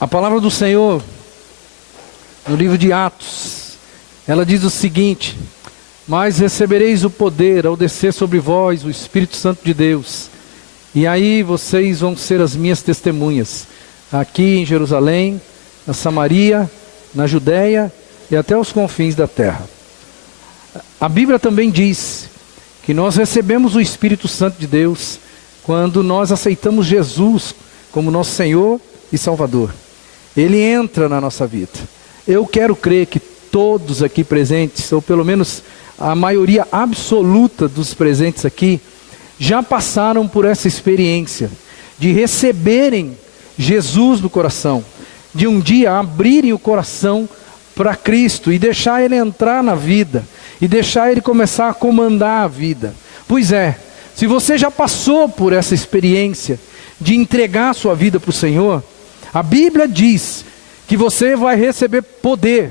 A palavra do Senhor, no livro de Atos, ela diz o seguinte: mas recebereis o poder ao descer sobre vós o Espírito Santo de Deus, e aí vocês vão ser as minhas testemunhas, aqui em Jerusalém, na Samaria, na Judéia e até os confins da terra. A Bíblia também diz que nós recebemos o Espírito Santo de Deus quando nós aceitamos Jesus como nosso Senhor e Salvador. Ele entra na nossa vida. Eu quero crer que todos aqui presentes, ou pelo menos a maioria absoluta dos presentes aqui, já passaram por essa experiência de receberem Jesus no coração, de um dia abrirem o coração para Cristo e deixar Ele entrar na vida, e deixar Ele começar a comandar a vida. Pois é, se você já passou por essa experiência de entregar a sua vida para o Senhor, a Bíblia diz que você vai receber poder,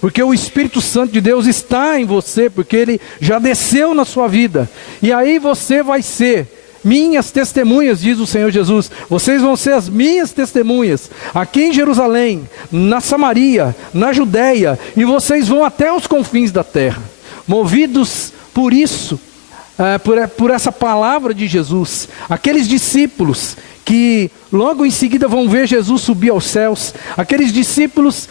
porque o Espírito Santo de Deus está em você, porque Ele já desceu na sua vida, e aí você vai ser minhas testemunhas, diz o Senhor Jesus. Vocês vão ser as minhas testemunhas, aqui em Jerusalém, na Samaria, na Judéia, e vocês vão até os confins da terra, movidos por isso, por essa palavra de Jesus. Aqueles discípulos que logo em seguida vão ver Jesus subir aos céus, aqueles discípulos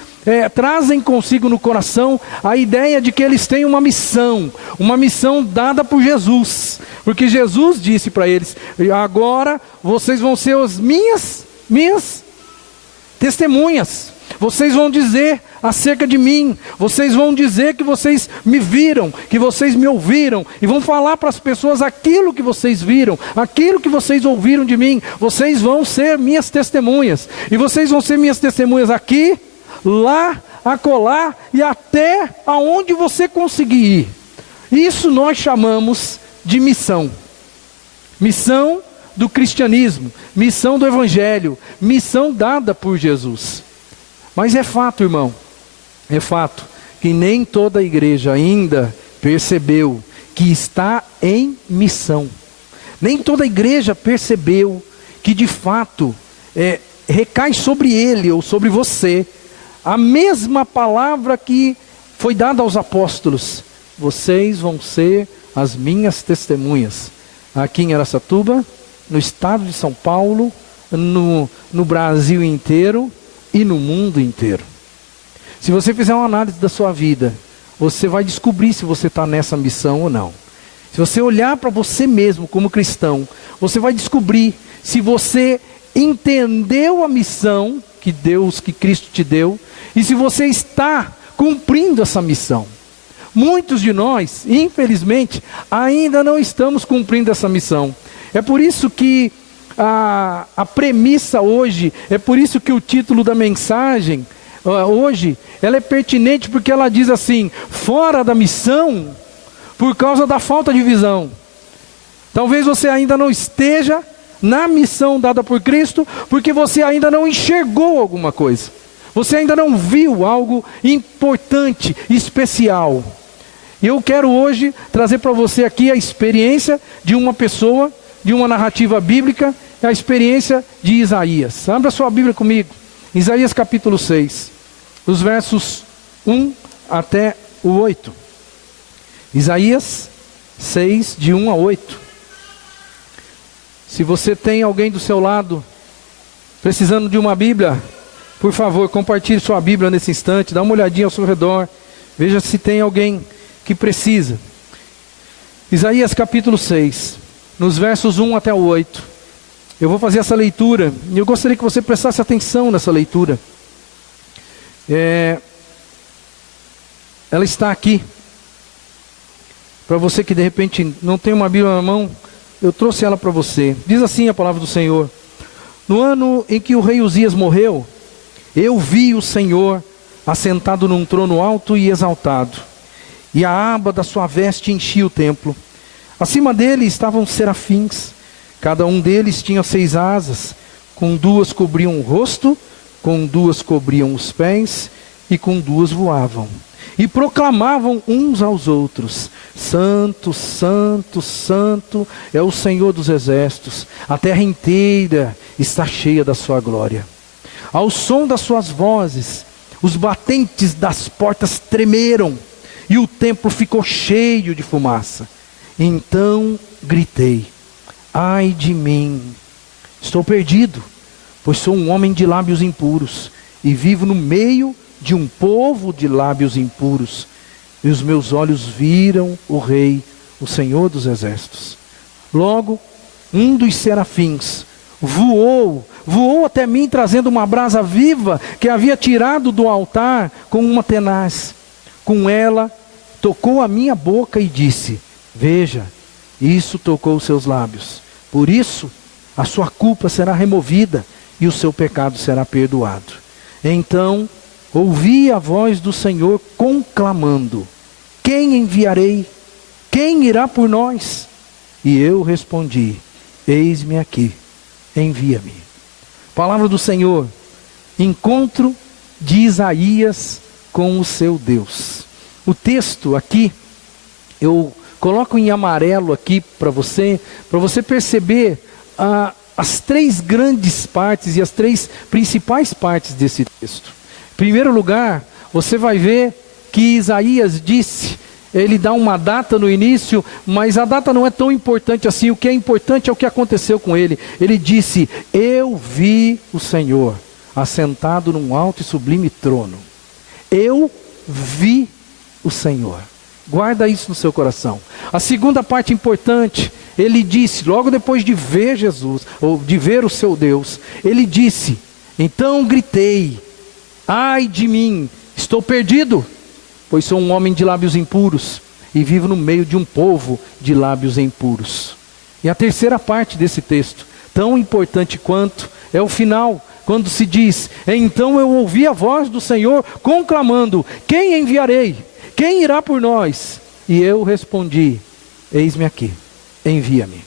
trazem consigo no coração a ideia de que eles têm uma missão dada por Jesus, porque Jesus disse para eles: agora vocês vão ser as minhas testemunhas, vocês vão dizer acerca de mim, vocês vão dizer que vocês me viram, que vocês me ouviram, e vão falar para as pessoas aquilo que vocês viram, aquilo que vocês ouviram de mim. Vocês vão ser minhas testemunhas, e vocês vão ser minhas testemunhas aqui, lá, acolá e até aonde você conseguir ir. Isso nós chamamos de missão. Missão do cristianismo, missão do evangelho, missão dada por Jesus. Mas é fato, irmão, é fato que nem toda a igreja ainda percebeu que está em missão. Nem toda a igreja percebeu que de fato recai sobre ele ou sobre você a mesma palavra que foi dada aos apóstolos: vocês vão ser as minhas testemunhas, aqui em Araçatuba, no estado de São Paulo, no Brasil inteiro e no mundo inteiro. Se você fizer uma análise da sua vida, você vai descobrir se você está nessa missão ou não. Se você olhar para você mesmo como cristão, você vai descobrir se você entendeu a missão que Cristo te deu, e se você está cumprindo essa missão. Muitos de nós, infelizmente, ainda não estamos cumprindo essa missão. É por isso que a premissa hoje, é por isso que o título da mensagem hoje, ela é pertinente, porque ela diz assim: fora da missão, por causa da falta de visão. Talvez você ainda não esteja na missão dada por Cristo, porque você ainda não enxergou alguma coisa, você ainda não viu algo importante, especial. E eu quero hoje trazer para você aqui a experiência de uma pessoa, de uma narrativa bíblica, a experiência de Isaías. Abra sua Bíblia comigo, Isaías capítulo 6, os versos 1 até o 8. Isaías 6, de 1 a 8. Se você tem alguém do seu lado precisando de uma Bíblia, por favor, compartilhe sua Bíblia nesse instante, dá uma olhadinha ao seu redor, veja se tem alguém que precisa. Isaías capítulo 6, nos versos 1 até o 8. Eu vou fazer essa leitura, e eu gostaria que você prestasse atenção nessa leitura. Ela está aqui. Para você que de repente não tem uma Bíblia na mão, eu trouxe ela para você. Diz assim a palavra do Senhor: no ano em que o rei Uzias morreu, eu vi o Senhor assentado num trono alto e exaltado, e a aba da sua veste enchia o templo. Acima dele estavam serafins, cada um deles tinha 6 asas, com 2 cobriam o rosto, com 2 cobriam os pés, e com 2 voavam. E proclamavam uns aos outros: Santo, Santo, Santo é o Senhor dos exércitos, a terra inteira está cheia da sua glória. Ao som das suas vozes, os batentes das portas tremeram, e o templo ficou cheio de fumaça. Então gritei: ai de mim, estou perdido, pois sou um homem de lábios impuros, e vivo no meio de um povo de lábios impuros. E os meus olhos viram o Rei, o Senhor dos Exércitos. Logo, um dos serafins voou até mim, trazendo uma brasa viva que havia tirado do altar com uma tenaz. Com ela, tocou a minha boca e disse: veja, isso tocou os seus lábios. Por isso, a sua culpa será removida e o seu pecado será perdoado. Então, ouvi a voz do Senhor conclamando: quem enviarei? Quem irá por nós? E eu respondi: eis-me aqui, envia-me. Palavra do Senhor. Encontro de Isaías com o seu Deus. O texto aqui, eu coloco em amarelo aqui para você perceber as três grandes partes e as três principais partes desse texto. Em primeiro lugar, você vai ver que Isaías disse, ele dá uma data no início, mas a data não é tão importante assim. O que é importante é o que aconteceu com ele. Ele disse: eu vi o Senhor assentado num alto e sublime trono. Eu vi o Senhor. Guarda isso no seu coração. A segunda parte importante, ele disse, logo depois de ver Jesus, ou de ver o seu Deus, ele disse: então gritei: ai de mim, estou perdido, pois sou um homem de lábios impuros, e vivo no meio de um povo de lábios impuros. E a terceira parte desse texto, tão importante quanto, é o final, quando se diz: então eu ouvi a voz do Senhor conclamando: quem enviarei? Quem irá por nós? E eu respondi: eis-me aqui, envia-me.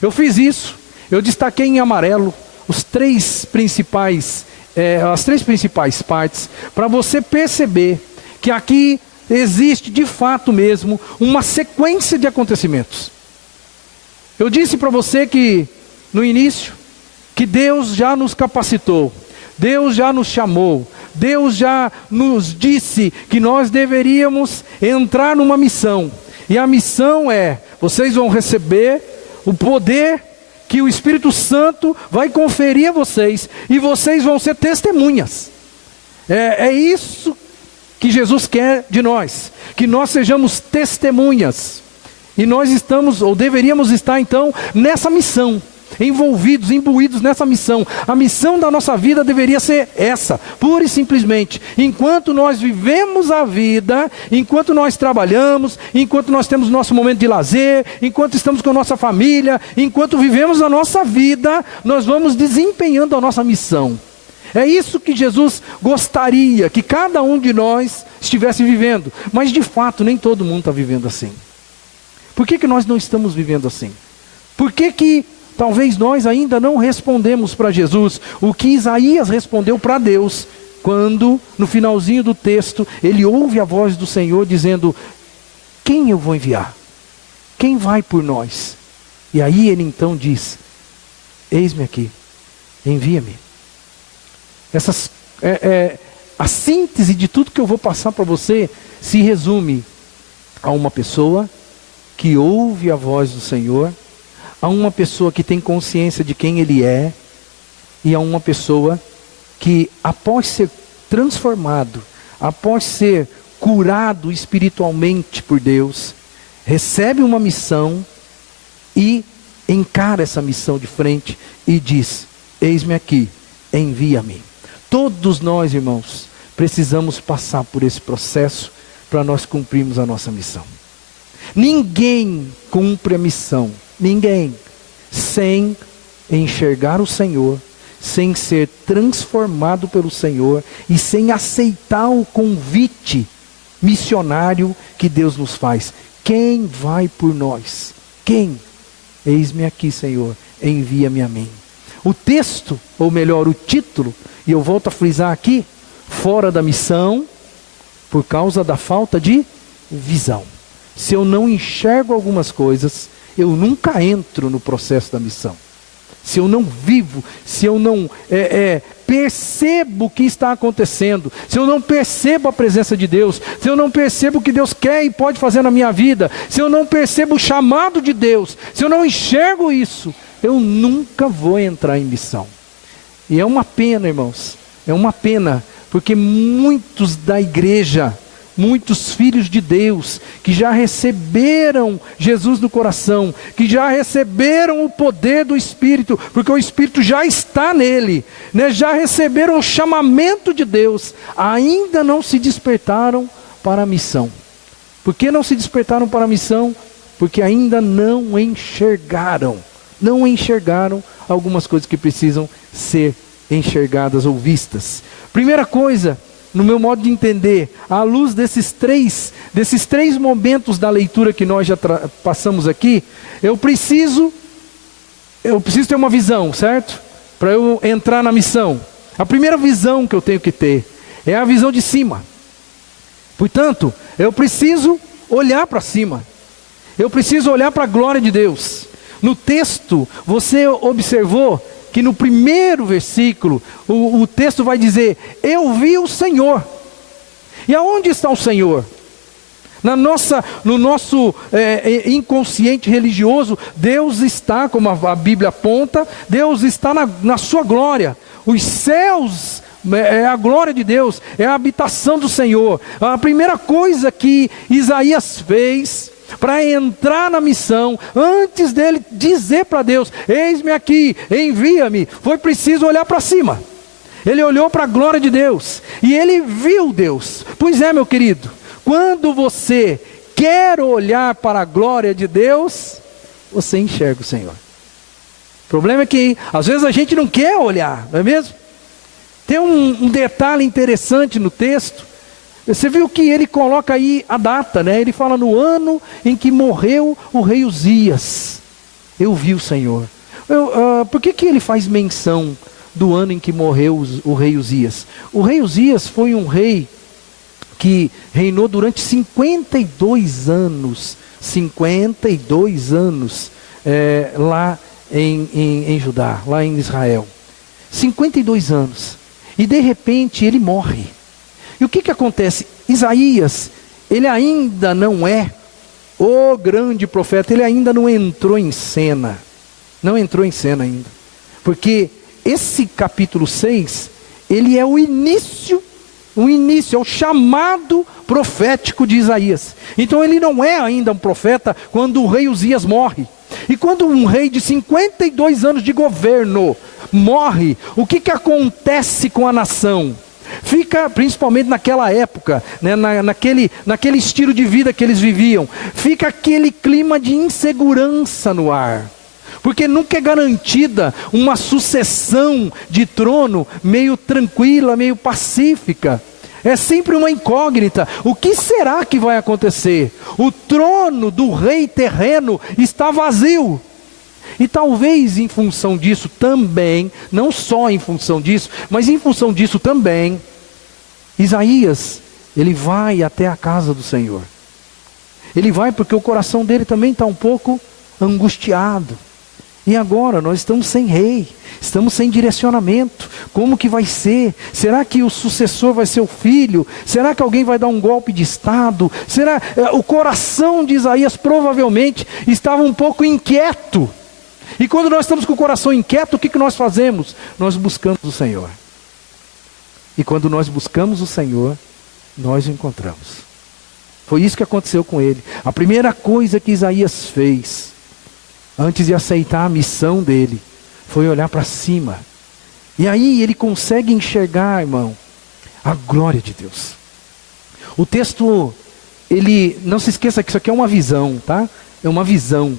Eu fiz isso, eu destaquei em amarelo as três principais partes, para você perceber que aqui existe de fato mesmo uma sequência de acontecimentos. Eu disse para você que no início, que Deus já nos capacitou, Deus já nos chamou, Deus já nos disse que nós deveríamos entrar numa missão. E a missão é: vocês vão receber o poder que o Espírito Santo vai conferir a vocês, e vocês vão ser testemunhas. É isso que Jesus quer de nós, que nós sejamos testemunhas. E nós estamos, ou deveríamos estar então, nessa missão, envolvidos, imbuídos nessa missão. A missão da nossa vida deveria ser essa, pura e simplesmente: enquanto nós vivemos a vida, enquanto nós trabalhamos, enquanto nós temos nosso momento de lazer, enquanto estamos com a nossa família, enquanto vivemos a nossa vida, nós vamos desempenhando a nossa missão. É isso que Jesus gostaria que cada um de nós estivesse vivendo. Mas de fato nem todo mundo está vivendo assim. Por que nós não estamos vivendo assim? Por que talvez nós ainda não respondemos para Jesus o que Isaías respondeu para Deus, quando no finalzinho do texto ele ouve a voz do Senhor dizendo: quem eu vou enviar? Quem vai por nós? E aí ele então diz: eis-me aqui, envia-me. A síntese de tudo que eu vou passar para você se resume a uma pessoa que ouve a voz do Senhor, a uma pessoa que tem consciência de quem Ele é, e a uma pessoa que, após ser transformado, após ser curado espiritualmente por Deus, recebe uma missão e encara essa missão de frente e diz: eis-me aqui, envia-me. Todos nós, irmãos, precisamos passar por esse processo para nós cumprirmos a nossa missão. Ninguém cumpre a missão, ninguém, sem enxergar o Senhor, sem ser transformado pelo Senhor e sem aceitar o convite missionário que Deus nos faz. Quem vai por nós? Quem? Eis-me aqui, Senhor, envia-me a mim. O texto, ou melhor, o título, e eu volto a frisar aqui: fora da missão, por causa da falta de visão. Se eu não enxergo algumas coisas, eu nunca entro no processo da missão. se eu não vivo, se eu não percebo o que está acontecendo, se eu não percebo a presença de Deus, se eu não percebo o que Deus quer e pode fazer na minha vida, se eu não percebo o chamado de Deus, se eu não enxergo isso, eu nunca vou entrar em missão. E é uma pena, irmãos, é uma pena, porque muitos da igreja, muitos filhos de Deus, que já receberam Jesus no coração, que já receberam o poder do Espírito, porque o Espírito já está nele, né? Já receberam o chamamento de Deus, ainda não se despertaram para a missão. Por que não se despertaram para a missão? Porque ainda não enxergaram algumas coisas que precisam ser enxergadas ou vistas. Primeira coisa, no meu modo de entender, à luz desses três momentos da leitura que nós já passamos aqui, eu preciso ter uma visão, certo? Para eu entrar na missão. A primeira visão que eu tenho que ter é a visão de cima. Portanto, eu preciso olhar para cima. Eu preciso olhar para a glória de Deus. No texto, você observou que no primeiro versículo, o texto vai dizer, eu vi o Senhor. E aonde está o Senhor? No nosso inconsciente religioso, Deus está, como a Bíblia aponta, Deus está na sua glória. Os céus é a glória de Deus, é a habitação do Senhor. A primeira coisa que Isaías fez para entrar na missão, antes dele dizer para Deus, eis-me aqui, envia-me, foi preciso olhar para cima. Ele olhou para a glória de Deus, e ele viu Deus. Pois é, meu querido, quando você quer olhar para a glória de Deus, você enxerga o Senhor. O problema é que, às vezes a gente não quer olhar, não é mesmo? Tem um detalhe interessante no texto. Você viu que ele coloca aí a data, né? Ele fala no ano em que morreu o rei Uzias. Eu vi o Senhor. Por que ele faz menção do ano em que morreu o rei Uzias? O rei Uzias foi um rei que reinou durante 52 anos. 52 anos lá em Judá, lá em Israel. 52 anos. E de repente ele morre. E o que acontece? Isaías, ele ainda não é o grande profeta, ele ainda não entrou em cena. Não entrou em cena ainda. Porque esse capítulo 6, ele é o início, é o chamado profético de Isaías. Então ele não é ainda um profeta quando o rei Uzias morre. E quando um rei de 52 anos de governo morre, o que acontece com a nação? Fica, principalmente naquela época, né, naquele estilo de vida que eles viviam, fica aquele clima de insegurança no ar. Porque nunca é garantida uma sucessão de trono meio tranquila, meio pacífica. É sempre uma incógnita. O que será que vai acontecer? O trono do rei terreno está vazio. E talvez em função disso também, não só em função disso, mas em função disso também, Isaías, ele vai até a casa do Senhor. Ele vai porque o coração dele também está um pouco angustiado. E agora nós estamos sem rei, estamos sem direcionamento. Como que vai ser? Será que o sucessor vai ser o filho? Será que alguém vai dar um golpe de estado? O coração de Isaías provavelmente estava um pouco inquieto. E quando nós estamos com o coração inquieto, o que nós fazemos? Nós buscamos o Senhor. E quando nós buscamos o Senhor, nós o encontramos. Foi isso que aconteceu com ele. A primeira coisa que Isaías fez, antes de aceitar a missão dele, foi olhar para cima. E aí ele consegue enxergar, irmão, a glória de Deus. O texto, não se esqueça que isso aqui é uma visão, tá? É uma visão.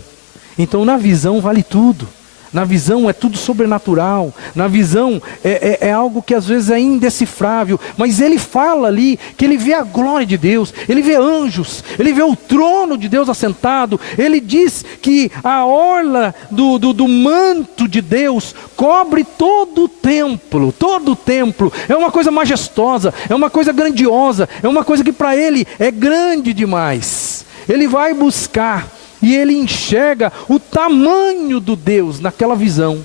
Então na visão vale tudo. Na visão é tudo sobrenatural. Na visão é algo que às vezes é indecifrável. Mas ele fala ali que ele vê a glória de Deus. Ele vê anjos. Ele vê o trono de Deus assentado. Ele diz que a orla do manto de Deus cobre todo o templo. Todo o templo. É uma coisa majestosa. É uma coisa grandiosa. É uma coisa que para ele é grande demais. Ele vai buscar. E ele enxerga o tamanho do Deus naquela visão.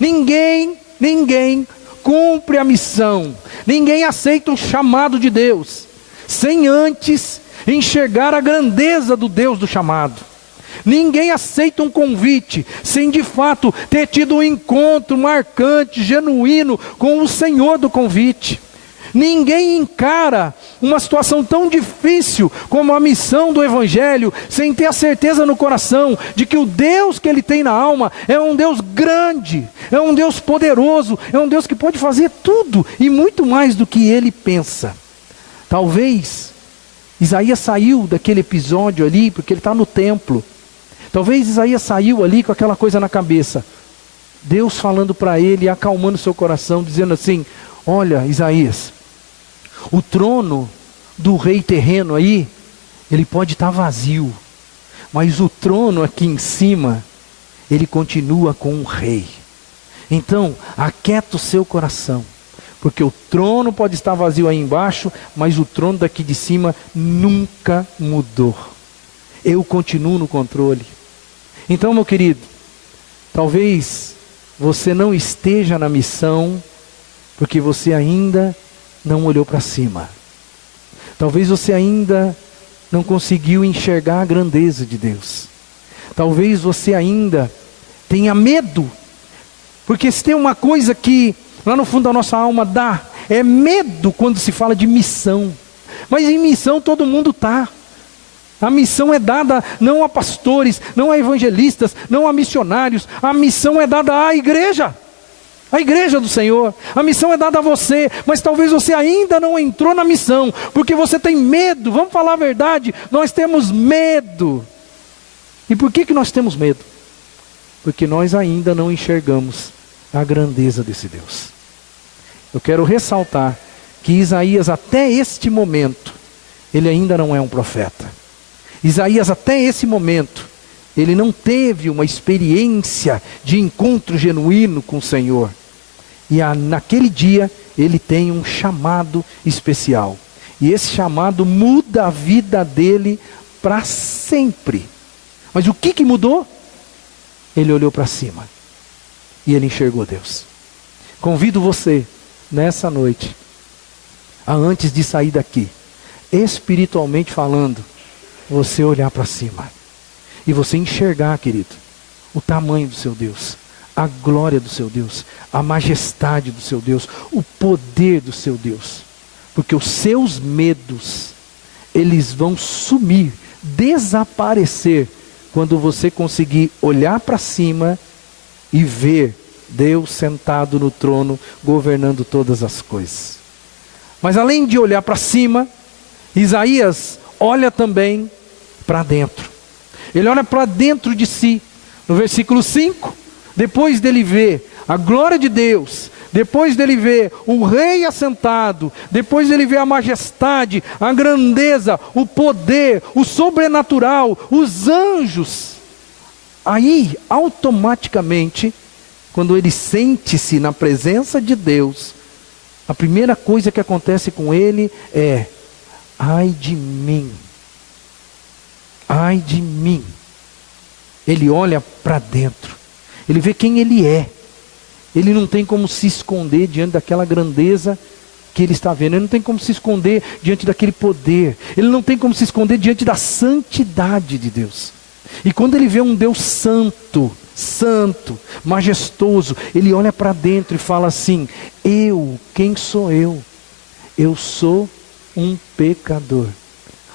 Ninguém cumpre a missão, ninguém aceita o chamado de Deus, sem antes enxergar a grandeza do Deus do chamado. Ninguém aceita um convite, sem de fato ter tido um encontro marcante, genuíno, com o Senhor do convite. Ninguém encara uma situação tão difícil como a missão do Evangelho, sem ter a certeza no coração de que o Deus que ele tem na alma é um Deus grande, é um Deus poderoso, é um Deus que pode fazer tudo e muito mais do que ele pensa. Talvez Isaías saiu daquele episódio ali, porque ele está no templo. Talvez Isaías saiu ali com aquela coisa na cabeça. Deus falando para ele, acalmando seu coração, dizendo assim: olha, Isaías, o trono do rei terreno aí, ele pode estar vazio, mas o trono aqui em cima, ele continua com um rei. Então, aquieta o seu coração, porque o trono pode estar vazio aí embaixo, mas o trono daqui de cima nunca mudou. Eu continuo no controle. Então, meu querido, talvez você não esteja na missão, porque você ainda não olhou para cima. Talvez você ainda não conseguiu enxergar a grandeza de Deus. Talvez você ainda tenha medo, porque se tem uma coisa que lá no fundo da nossa alma dá, é medo quando se fala de missão. Mas em missão todo mundo está. A missão é dada não a pastores, não a evangelistas, não a missionários. A missão é dada à igreja. A igreja do Senhor. A missão é dada a você, mas talvez você ainda não entrou na missão, porque você tem medo. Vamos falar a verdade, nós temos medo. E por que nós temos medo? Porque nós ainda não enxergamos a grandeza desse Deus. Eu quero ressaltar que Isaías até este momento, ele ainda não é um profeta. Isaías até esse momento, ele não teve uma experiência de encontro genuíno com o Senhor. E naquele dia, ele tem um chamado especial. E esse chamado muda a vida dele para sempre. Mas o que mudou? Ele olhou para cima. E ele enxergou Deus. Convido você, nessa noite, a antes de sair daqui, espiritualmente falando, você olhar para cima. E você enxergar, querido, o tamanho do seu Deus, a glória do seu Deus, a majestade do seu Deus, o poder do seu Deus. Porque os seus medos, eles vão sumir, desaparecer, quando você conseguir olhar para cima e ver Deus sentado no trono, governando todas as coisas. Mas além de olhar para cima, Isaías olha também para dentro. Ele olha para dentro de si. No versículo 5, depois dele ver a glória de Deus, depois dele ver o rei assentado, depois dele ver a majestade, a grandeza, o poder, o sobrenatural, os anjos, aí automaticamente, quando ele sente-se na presença de Deus, a primeira coisa que acontece com ele é: ai de mim, ai de mim. Ele olha para dentro, ele vê quem ele é. Ele não tem como se esconder diante daquela grandeza que ele está vendo. Ele não tem como se esconder diante daquele poder. Ele não tem como se esconder diante da santidade de Deus. E quando ele vê um Deus santo, santo, majestoso, ele olha para dentro e fala assim: quem sou eu? Eu sou um pecador.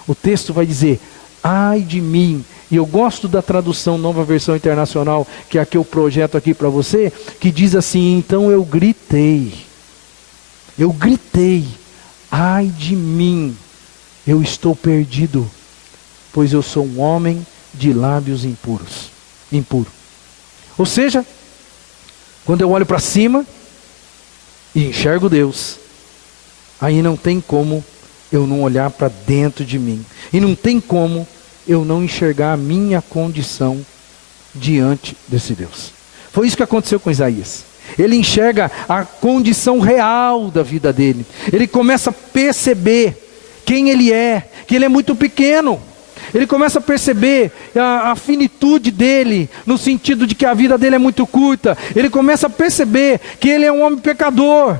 O texto vai dizer: ai de mim. E eu gosto da tradução Nova Versão Internacional, que é a que eu projeto aqui para você, que diz assim: então eu gritei, ai de mim, eu estou perdido, pois eu sou um homem de lábios impuro. Ou seja, quando eu olho para cima e enxergo Deus, aí não tem como eu não olhar para dentro de mim, e não tem como eu não enxergar a minha condição diante desse Deus. Foi isso que aconteceu com Isaías. Ele enxerga a condição real da vida dele. Ele começa a perceber quem ele é, que ele é muito pequeno, Ele começa a perceber a finitude dele, no sentido de que a vida dele é muito curta. Ele começa a perceber que ele é um homem pecador,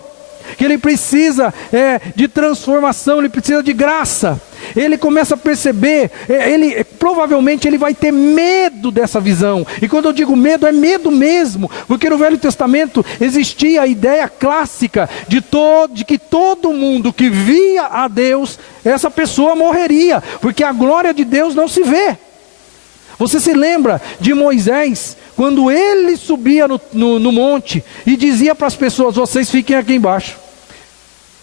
que ele precisa de transformação, ele precisa de graça. Ele começa a perceber, provavelmente ele vai ter medo dessa visão. E quando eu digo medo, é medo mesmo, porque no Velho Testamento existia a ideia clássica de que todo mundo que via a Deus, essa pessoa morreria, porque a glória de Deus não se vê. Você se lembra de Moisés, quando ele subia no monte e dizia para as pessoas: vocês fiquem aqui embaixo,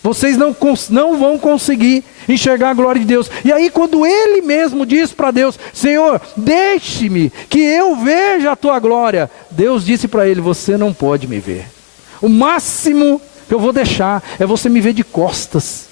vocês não vão conseguir enxergar a glória de Deus. E aí quando ele mesmo diz para Deus: Senhor, deixe-me que eu veja a tua glória, Deus disse para ele: você não pode me ver. O máximo que eu vou deixar é você me ver de costas.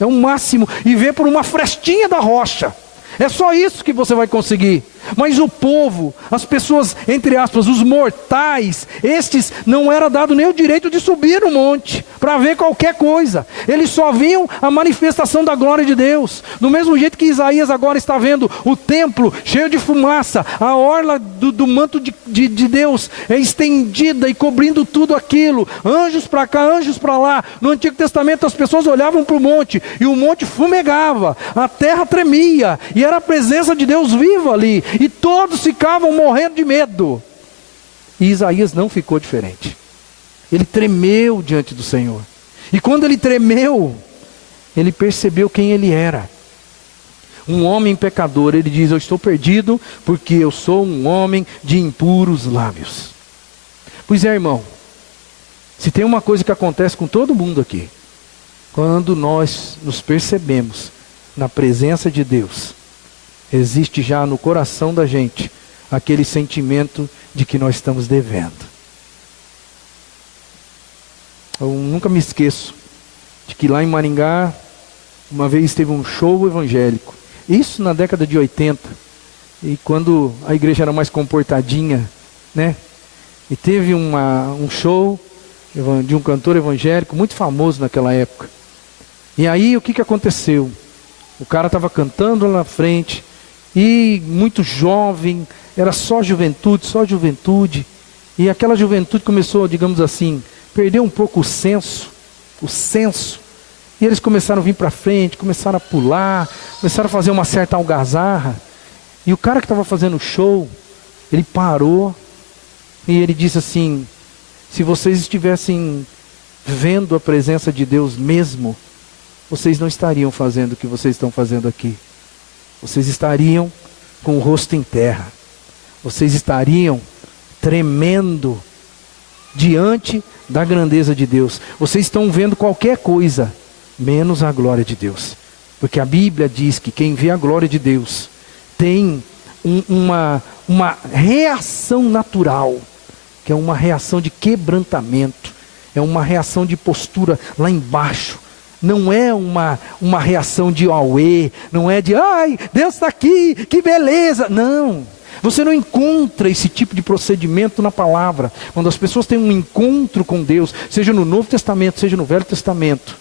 É o máximo, e ver por uma frestinha da rocha. É só isso que você vai conseguir. Mas o povo, as pessoas, entre aspas, os mortais, estes não era dado nem o direito de subir no monte para ver qualquer coisa. Eles só viam a manifestação da glória de Deus. Do mesmo jeito que Isaías agora está vendo o templo cheio de fumaça, a orla do manto de Deus é estendida e cobrindo tudo aquilo, anjos para cá, anjos para lá. No Antigo Testamento as pessoas olhavam para o monte e o monte fumegava, a terra tremia, e era a presença de Deus viva ali. E todos ficavam morrendo de medo. E Isaías não ficou diferente. Ele tremeu diante do Senhor. E quando ele tremeu, ele percebeu quem ele era. Um homem pecador. Ele diz: eu estou perdido porque eu sou um homem de impuros lábios. Pois é, irmão, se tem uma coisa que acontece com todo mundo aqui, quando nós nos percebemos na presença de Deus, existe já no coração da gente aquele sentimento de que nós estamos devendo. Eu nunca me esqueço de que lá em Maringá, uma vez teve um show evangélico. Isso na década de 80. E quando a igreja era mais comportadinha, né? E teve um show de um cantor evangélico muito famoso naquela época. E aí o que aconteceu? O cara estava cantando lá na frente, e muito jovem, era só juventude, e aquela juventude começou, digamos assim, perder um pouco o senso, e eles começaram a vir para frente, começaram a pular, começaram a fazer uma certa algazarra, e o cara que estava fazendo o show, ele parou, e ele disse assim: se vocês estivessem vendo a presença de Deus mesmo, vocês não estariam fazendo o que vocês estão fazendo aqui. Vocês estariam com o rosto em terra. Vocês estariam tremendo diante da grandeza de Deus. Vocês estão vendo qualquer coisa, menos a glória de Deus. Porque a Bíblia diz que quem vê a glória de Deus tem uma reação natural, que é uma reação de quebrantamento, é uma reação de postura lá embaixo. Não é uma reação de auê, não é de ai, Deus está aqui, que beleza. Não, você não encontra esse tipo de procedimento na palavra. Quando as pessoas têm um encontro com Deus, seja no Novo Testamento, seja no Velho Testamento,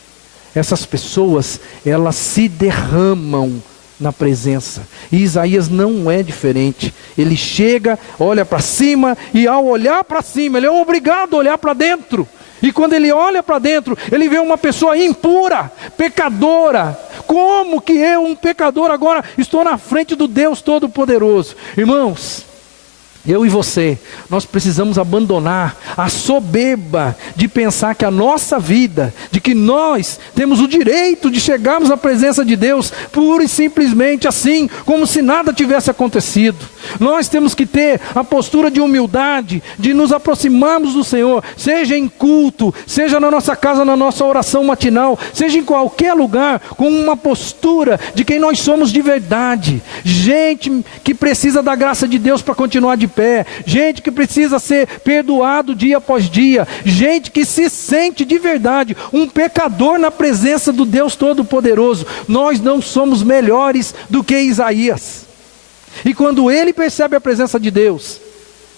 essas pessoas, elas se derramam na presença. E Isaías não é diferente. Ele chega, olha para cima, e ao olhar para cima, ele é obrigado a olhar para dentro. E quando ele olha para dentro, ele vê uma pessoa impura, pecadora. Como que eu, um pecador, agora estou na frente do Deus Todo-Poderoso? Irmãos, eu e você, nós precisamos abandonar a soberba de pensar que a nossa vida, de que nós temos o direito de chegarmos à presença de Deus pura e simplesmente assim, como se nada tivesse acontecido. Nós temos que ter a postura de humildade, de nos aproximarmos do Senhor, seja em culto, seja na nossa casa, na nossa oração matinal, seja em qualquer lugar, com uma postura de quem nós somos de verdade. Gente que precisa da graça de Deus para continuar de pé, gente que precisa ser perdoado dia após dia, gente que se sente de verdade um pecador na presença do Deus Todo-Poderoso. Nós não somos melhores do que Isaías. E quando ele percebe a presença de Deus,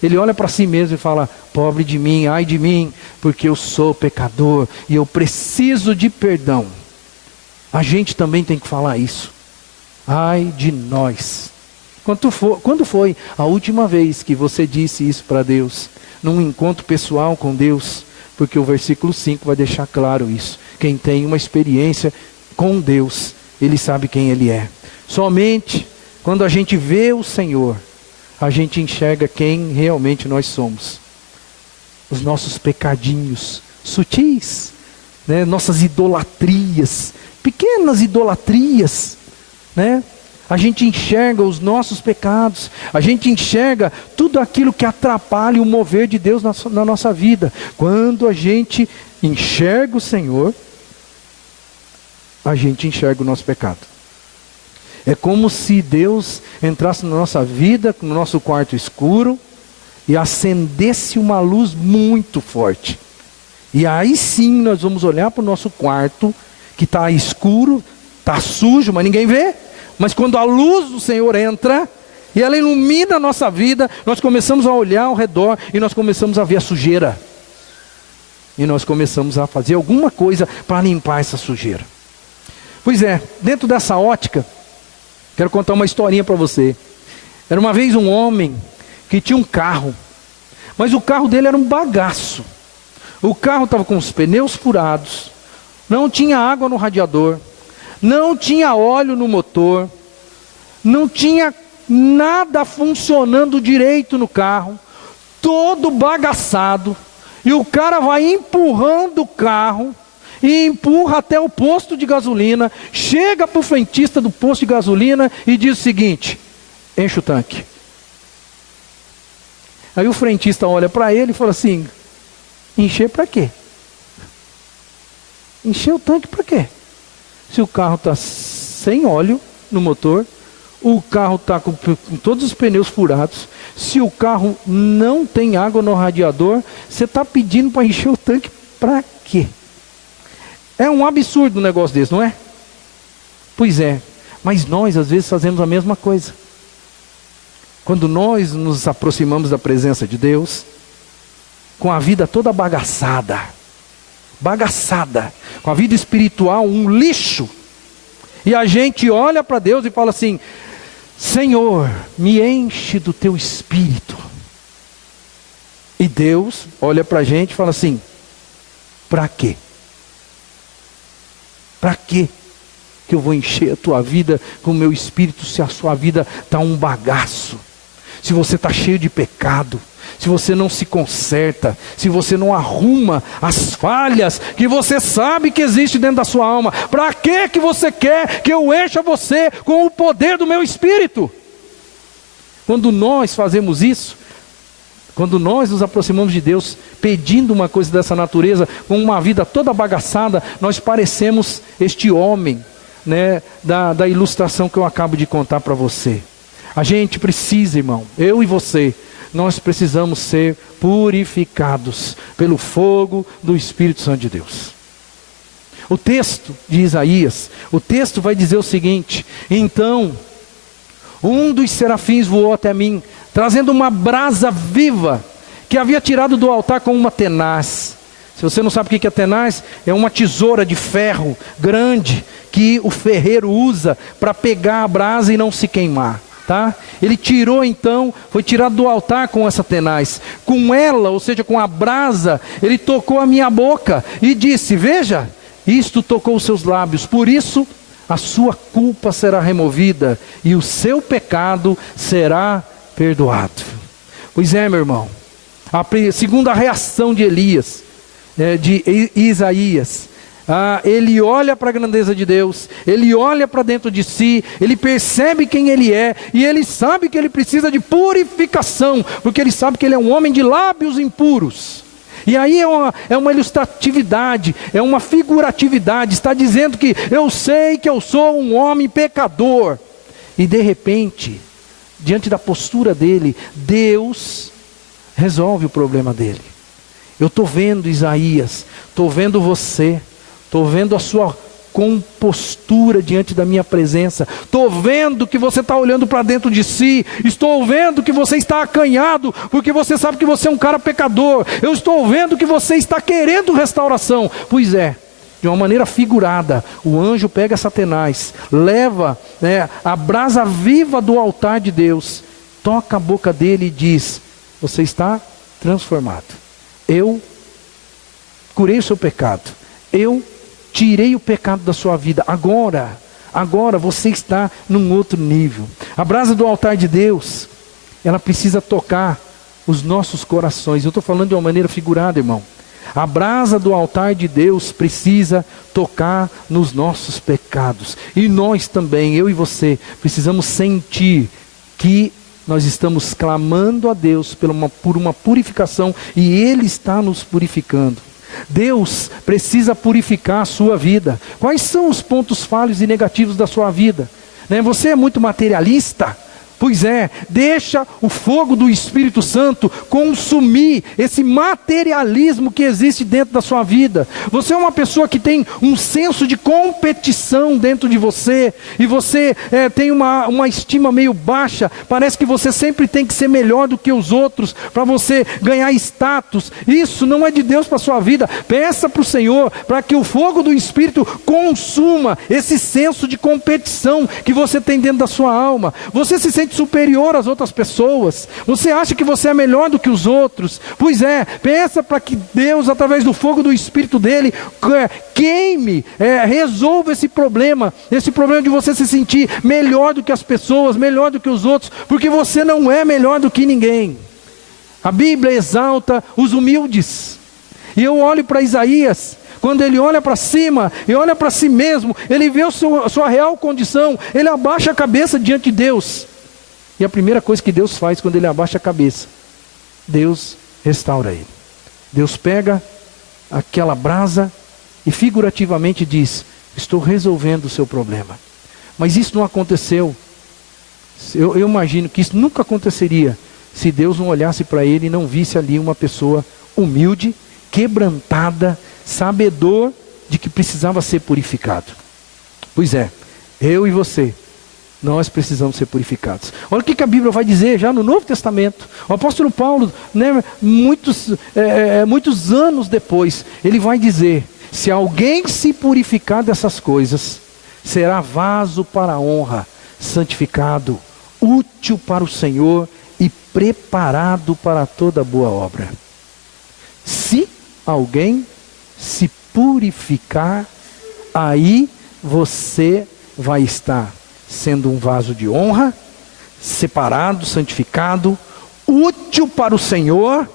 ele olha para si mesmo e fala: pobre de mim, ai de mim, porque eu sou pecador e eu preciso de perdão. A gente também tem que falar isso. Ai de nós, Quando foi a última vez que você disse isso para Deus? Num encontro pessoal com Deus? Porque o versículo 5 vai deixar claro isso. Quem tem uma experiência com Deus, ele sabe quem Ele é. Somente quando a gente vê o Senhor, a gente enxerga quem realmente nós somos. Os nossos pecadinhos sutis, né? Nossas idolatrias, pequenas idolatrias, né? A gente enxerga os nossos pecados, a gente enxerga tudo aquilo que atrapalha o mover de Deus na nossa vida. Quando a gente enxerga o Senhor, a gente enxerga o nosso pecado. É como se Deus entrasse na nossa vida, no nosso quarto escuro, e acendesse uma luz muito forte. E aí sim nós vamos olhar para o nosso quarto, que está escuro, está sujo, mas ninguém vê. Mas quando a luz do Senhor entra, e ela ilumina a nossa vida, nós começamos a olhar ao redor, e nós começamos a ver a sujeira. E nós começamos a fazer alguma coisa para limpar essa sujeira. Pois é, dentro dessa ótica, quero contar uma historinha para você. Era uma vez um homem que tinha um carro, mas o carro dele era um bagaço. O carro estava com os pneus furados, não tinha água no radiador, não tinha óleo no motor, não tinha nada funcionando direito no carro, todo bagaçado, e o cara vai empurrando o carro, e empurra até o posto de gasolina, chega para o frentista do posto de gasolina e diz o seguinte: enche o tanque. Aí o frentista olha para ele e fala assim: encher para quê? Encher o tanque para quê? Se o carro está sem óleo no motor, o carro está com todos os pneus furados, se o carro não tem água no radiador, você está pedindo para encher o tanque para quê? É um absurdo um negócio desse, não é? Pois é, mas nós às vezes fazemos a mesma coisa. Quando nós nos aproximamos da presença de Deus, com a vida toda bagaçada, com a vida espiritual um lixo, e a gente olha para Deus e fala assim: Senhor, me enche do teu Espírito. E Deus olha para a gente e fala assim: para quê? Para quê que eu vou encher a tua vida com o meu Espírito se a sua vida está um bagaço? Se você está cheio de pecado, se você não se conserta, se você não arruma as falhas que você sabe que existe dentro da sua alma, para que você quer que eu encha você com o poder do meu Espírito? Quando nós fazemos isso, quando nós nos aproximamos de Deus pedindo uma coisa dessa natureza, com uma vida toda bagaçada, nós parecemos este homem, né, da ilustração que eu acabo de contar para você. A gente precisa, irmão, eu e você, nós precisamos ser purificados pelo fogo do Espírito Santo de Deus. O texto de Isaías, o texto vai dizer o seguinte: então, um dos serafins voou até mim, trazendo uma brasa viva, que havia tirado do altar com uma tenaz. Se você não sabe o que é tenaz, é uma tesoura de ferro grande, que o ferreiro usa para pegar a brasa e não se queimar. Tá? Ele tirou então, foi tirado do altar com essa tenaz. Com ela, ou seja, com a brasa, ele tocou a minha boca e disse: veja, isto tocou os seus lábios, por isso a sua culpa será removida e o seu pecado será perdoado. Pois é, meu irmão, a segunda reação de Elias, de Isaías, ele olha para a grandeza de Deus, ele olha para dentro de si, ele percebe quem ele é, e ele sabe que ele precisa de purificação, porque ele sabe que ele é um homem de lábios impuros. E aí é uma ilustratividade, é uma figuratividade, está dizendo que eu sei que eu sou um homem pecador, e de repente, diante da postura dele, Deus resolve o problema dele. Eu estou vendo Isaías, estou vendo você, estou vendo a sua compostura diante da minha presença, estou vendo que você está olhando para dentro de si, estou vendo que você está acanhado, porque você sabe que você é um cara pecador, eu estou vendo que você está querendo restauração. Pois é, de uma maneira figurada, o anjo pega Satanás, leva, a brasa viva do altar de Deus, toca a boca dele e diz: você está transformado. Eu curei o seu pecado. Eu tirei o pecado da sua vida. Agora você está num outro nível. A brasa do altar de Deus, ela precisa tocar os nossos corações. Eu estou falando de uma maneira figurada, irmão. A brasa do altar de Deus precisa tocar nos nossos pecados. E nós também, eu e você, precisamos sentir que nós estamos clamando a Deus por uma purificação, e Ele está nos purificando. Deus precisa purificar a sua vida. Quais são os pontos falhos e negativos da sua vida? Você é muito materialista? Pois é, deixa o fogo do Espírito Santo consumir esse materialismo que existe dentro da sua vida. Você é uma pessoa que tem um senso de competição dentro de você, e você tem uma estima meio baixa, parece que você sempre tem que ser melhor do que os outros, para você ganhar status. Isso não é de Deus para a sua vida. Peça para o Senhor, para que o fogo do Espírito consuma esse senso de competição que você tem dentro da sua alma. Você se sente superior às outras pessoas, você acha que você é melhor do que os outros. Pois é, peça para que Deus, através do fogo do Espírito dele, resolva esse problema de você se sentir melhor do que as pessoas, melhor do que os outros, porque você não é melhor do que ninguém. A Bíblia exalta os humildes, e eu olho para Isaías. Quando ele olha para cima e olha para si mesmo, ele vê a sua real condição, ele abaixa a cabeça diante de Deus. E a primeira coisa que Deus faz quando ele abaixa a cabeça, Deus restaura ele. Deus pega aquela brasa e figurativamente diz: estou resolvendo o seu problema. Mas isso não aconteceu. Eu imagino que isso nunca aconteceria se Deus não olhasse para ele e não visse ali uma pessoa humilde, quebrantada, sabedor de que precisava ser purificado. Pois é, eu e você, nós precisamos ser purificados. Olha o que a Bíblia vai dizer já no Novo Testamento. O apóstolo Paulo, muitos anos depois, ele vai dizer: se alguém se purificar dessas coisas, será vaso para a honra, santificado, útil para o Senhor e preparado para toda boa obra. Se alguém se purificar, aí você vai estar sendo um vaso de honra, separado, santificado, útil para o Senhor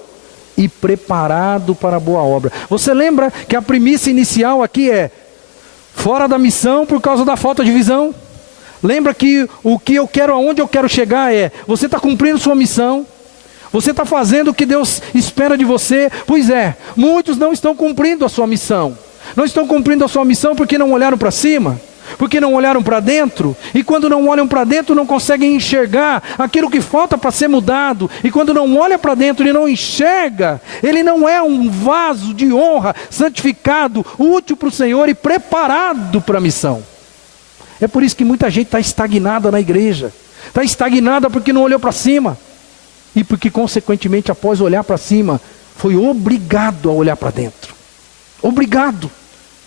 e preparado para a boa obra. Você lembra que a premissa inicial aqui é fora da missão por causa da falta de visão? Lembra que o que eu quero, aonde eu quero chegar é: você está cumprindo sua missão, você está fazendo o que Deus espera de você. Pois é, muitos não estão cumprindo a sua missão. Não estão cumprindo a sua missão porque não olharam para cima, porque não olharam para dentro, e quando não olham para dentro não conseguem enxergar aquilo que falta para ser mudado, e quando não olha para dentro e não enxerga, ele não é um vaso de honra, santificado, útil para o Senhor e preparado para a missão. É por isso que muita gente está estagnada na igreja, está estagnada porque não olhou para cima, e porque consequentemente após olhar para cima, foi obrigado a olhar para dentro, obrigado,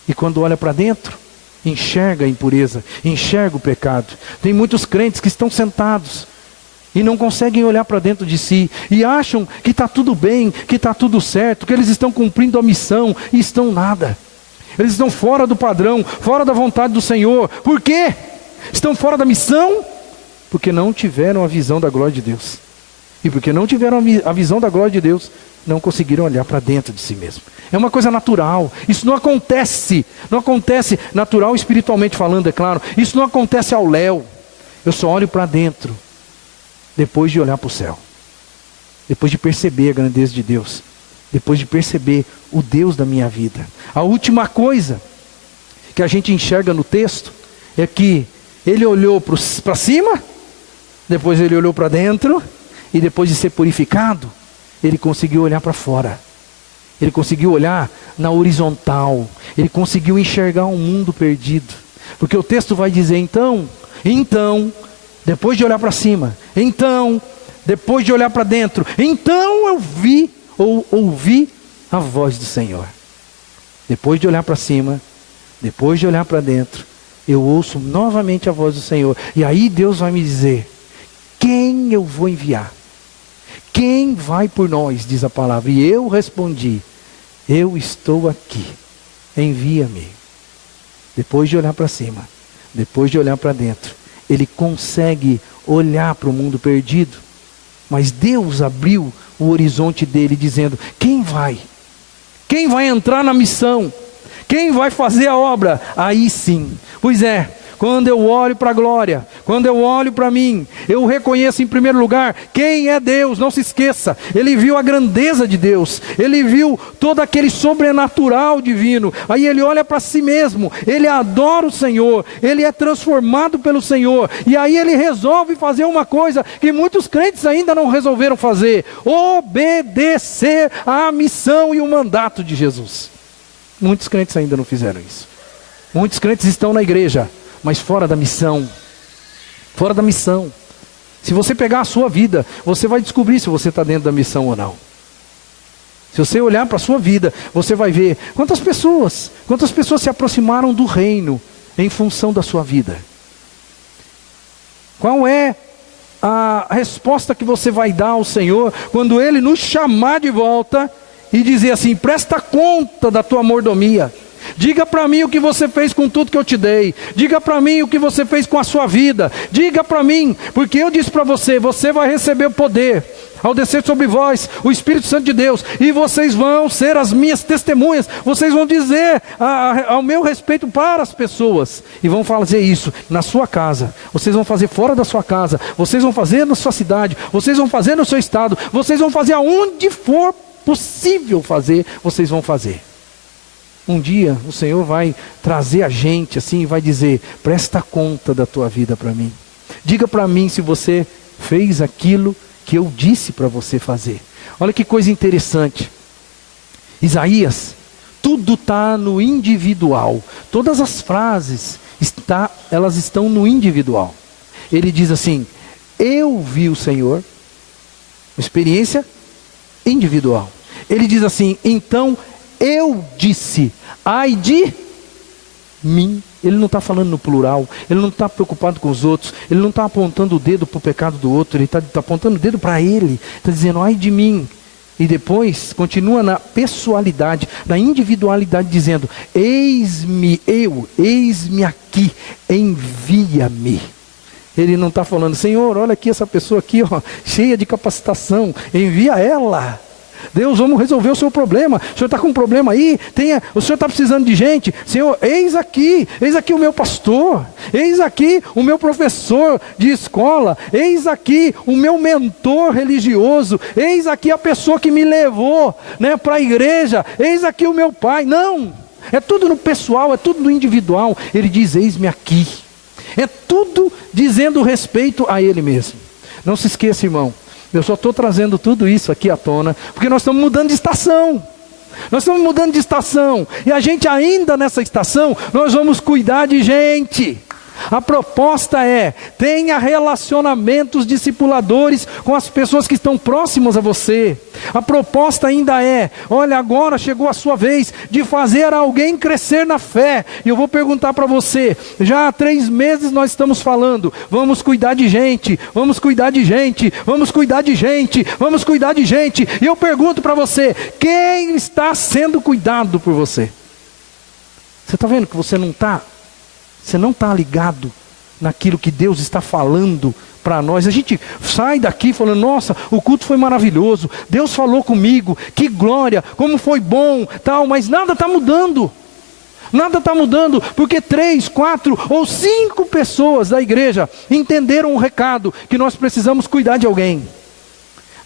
e quando olha para dentro, enxerga a impureza, enxerga o pecado. Tem muitos crentes que estão sentados e não conseguem olhar para dentro de si, e acham que está tudo bem, que está tudo certo, que eles estão cumprindo a missão, e estão nada. Eles estão fora do padrão, fora da vontade do Senhor. Por quê? Estão fora da missão porque não tiveram a visão da glória de Deus, e porque não tiveram a visão da glória de Deus, não conseguiram olhar para dentro de si mesmo. É uma coisa natural. Isso não acontece natural espiritualmente falando, é claro. Isso não acontece ao léu. Eu só olho para dentro depois de olhar para o céu, depois de perceber a grandeza de Deus, depois de perceber o Deus da minha vida. A última coisa que a gente enxerga no texto é que ele olhou para cima, depois ele olhou para dentro, e depois de ser purificado, ele conseguiu olhar para fora. Ele conseguiu olhar na horizontal. Ele conseguiu enxergar um mundo perdido. Porque o texto vai dizer: então, depois de olhar para cima, então, depois de olhar para dentro, então eu vi ou ouvi a voz do Senhor. Depois de olhar para cima, Depois de olhar para dentro, eu ouço novamente a voz do Senhor. E aí Deus vai me dizer: quem eu vou enviar? Quem vai por nós, diz a palavra. E eu respondi: eu estou aqui, envia-me. Depois de olhar para cima, depois de olhar para dentro, ele consegue olhar para o mundo perdido. Mas Deus abriu o horizonte dele dizendo: quem vai? Quem vai entrar na missão? Quem vai fazer a obra? Aí sim. Pois é, quando eu olho para a glória, quando eu olho para mim, eu reconheço em primeiro lugar quem é Deus. Não se esqueça, ele viu a grandeza de Deus, ele viu todo aquele sobrenatural divino. Aí ele olha para si mesmo, ele adora o Senhor, ele é transformado pelo Senhor. E aí ele resolve fazer uma coisa que muitos crentes ainda não resolveram fazer: obedecer à missão e o mandato de Jesus. Muitos crentes ainda não fizeram isso. Muitos crentes estão na igreja, mas fora da missão. Fora da missão. Se você pegar a sua vida, você vai descobrir se você está dentro da missão ou não. Se você olhar para a sua vida, você vai ver quantas pessoas se aproximaram do reino em função da sua vida. Qual é a resposta que você vai dar ao Senhor quando Ele nos chamar de volta e dizer assim: presta conta da tua mordomia. Diga para mim o que você fez com tudo que eu te dei. Diga para mim o que você fez com a sua vida. Diga para mim, porque eu disse para você: você vai receber o poder ao descer sobre vós o Espírito Santo de Deus, e vocês vão ser as minhas testemunhas. Vocês vão dizer ao meu respeito para as pessoas, e vão fazer isso na sua casa, vocês vão fazer fora da sua casa, vocês vão fazer na sua cidade, vocês vão fazer no seu estado, vocês vão fazer aonde for possível fazer, vocês vão fazer. Um dia o Senhor vai trazer a gente assim e vai dizer: presta conta da tua vida para mim. Diga para mim se você fez aquilo que eu disse para você fazer. Olha que coisa interessante. Isaías, tudo está no individual. Todas as frases, elas estão no individual. Ele diz assim: eu vi o Senhor. Experiência individual. Ele diz assim: então eu disse, ai de mim. Ele não está falando no plural, ele não está preocupado com os outros, ele não está apontando o dedo para o pecado do outro, ele está apontando o dedo para ele, está dizendo ai de mim. E depois continua na pessoalidade, na individualidade, dizendo: eis-me aqui, envia-me. Ele não está falando: Senhor, olha aqui essa pessoa aqui, ó, cheia de capacitação, envia ela. Deus, vamos resolver o seu problema. O senhor está com um problema aí? O senhor está precisando de gente? Senhor, eis aqui o meu pastor, eis aqui o meu professor de escola, eis aqui o meu mentor religioso, eis aqui a pessoa que me levou, né, para a igreja, eis aqui o meu pai. Não, é tudo no pessoal, é tudo no individual. Ele diz: eis-me aqui. É tudo dizendo respeito a Ele mesmo. Não se esqueça, irmão, eu só estou trazendo tudo isso aqui à tona, porque nós estamos mudando de estação. Nós estamos mudando de estação. E a gente ainda nessa estação, nós vamos cuidar de gente. A proposta é: tenha relacionamentos discipuladores com as pessoas que estão próximas a você. A proposta ainda é: olha, agora chegou a sua vez de fazer alguém crescer na fé. E eu vou perguntar para você: já há 3 meses nós estamos falando, vamos cuidar de gente, vamos cuidar de gente, vamos cuidar de gente, vamos cuidar de gente. E eu pergunto para você: quem está sendo cuidado por você? Você está vendo que você não está ligado naquilo que Deus está falando para nós. A gente sai daqui falando: nossa, o culto foi maravilhoso, Deus falou comigo, que glória, como foi bom, tal, mas nada está mudando. Nada está mudando, porque 3, 4 ou 5 pessoas da igreja entenderam o recado, que nós precisamos cuidar de alguém.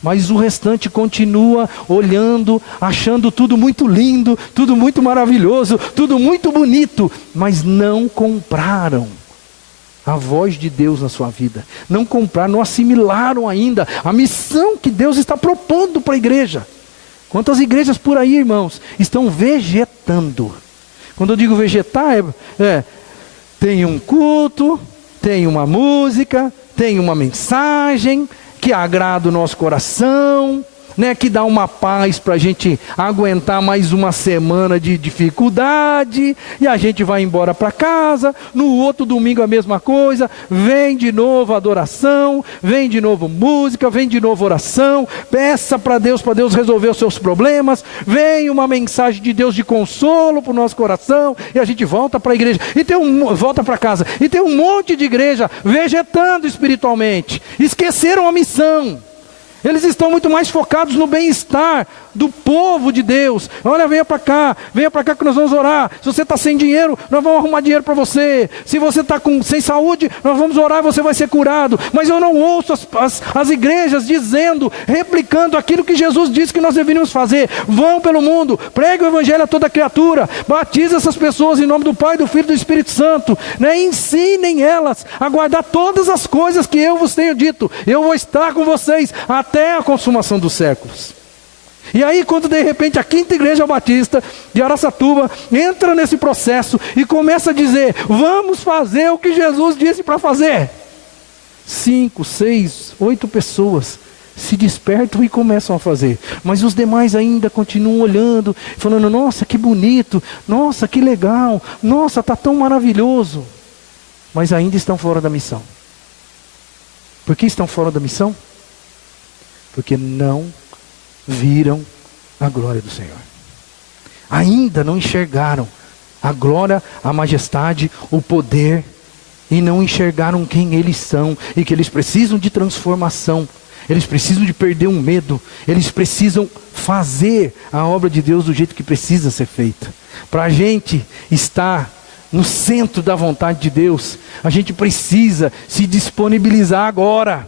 Mas o restante continua olhando, achando tudo muito lindo, tudo muito maravilhoso, tudo muito bonito, mas não compraram a voz de Deus na sua vida. Não compraram, não assimilaram ainda a missão que Deus está propondo para a igreja. Quantas igrejas por aí, irmãos, estão vegetando? Quando eu digo vegetar, tem um culto, tem uma música, tem uma mensagem que agrada o nosso coração, né, que dá uma paz para a gente aguentar mais uma semana de dificuldade, e a gente vai embora para casa. No outro domingo a mesma coisa, vem de novo adoração, vem de novo música, vem de novo oração, peça para Deus resolver os seus problemas, vem uma mensagem de Deus de consolo para o nosso coração, e a gente volta para a igreja, volta para casa, e tem um monte de igreja vegetando espiritualmente, esqueceram a missão. Eles estão muito mais focados no bem-estar do povo de Deus. Olha, venha para cá que nós vamos orar. Se você está sem dinheiro, nós vamos arrumar dinheiro para você. Se você está sem saúde, nós vamos orar e você vai ser curado. Mas eu não ouço as igrejas dizendo, replicando aquilo que Jesus disse que nós deveríamos fazer. Vão pelo mundo, pregue o evangelho a toda criatura, batize essas pessoas em nome do Pai, do Filho e do Espírito Santo, né? Ensinem elas a guardar todas as coisas que eu vos tenho dito. Eu vou estar com vocês até a consumação dos séculos. E aí, quando de repente a Quinta Igreja Batista de Araçatuba entra nesse processo e começa a dizer, vamos fazer o que Jesus disse para fazer, 5, 6, 8 pessoas se despertam e começam a fazer, mas os demais ainda continuam olhando, falando, nossa, que bonito, nossa, que legal, nossa, está tão maravilhoso, mas ainda estão fora da missão. Por que estão fora da missão? Porque não viram a glória do Senhor. Ainda não enxergaram a glória, a majestade, o poder, e não enxergaram quem eles são, e que eles precisam de transformação, eles precisam de perder um medo, eles precisam fazer a obra de Deus do jeito que precisa ser feita. Para a gente estar no centro da vontade de Deus, a gente precisa se disponibilizar agora.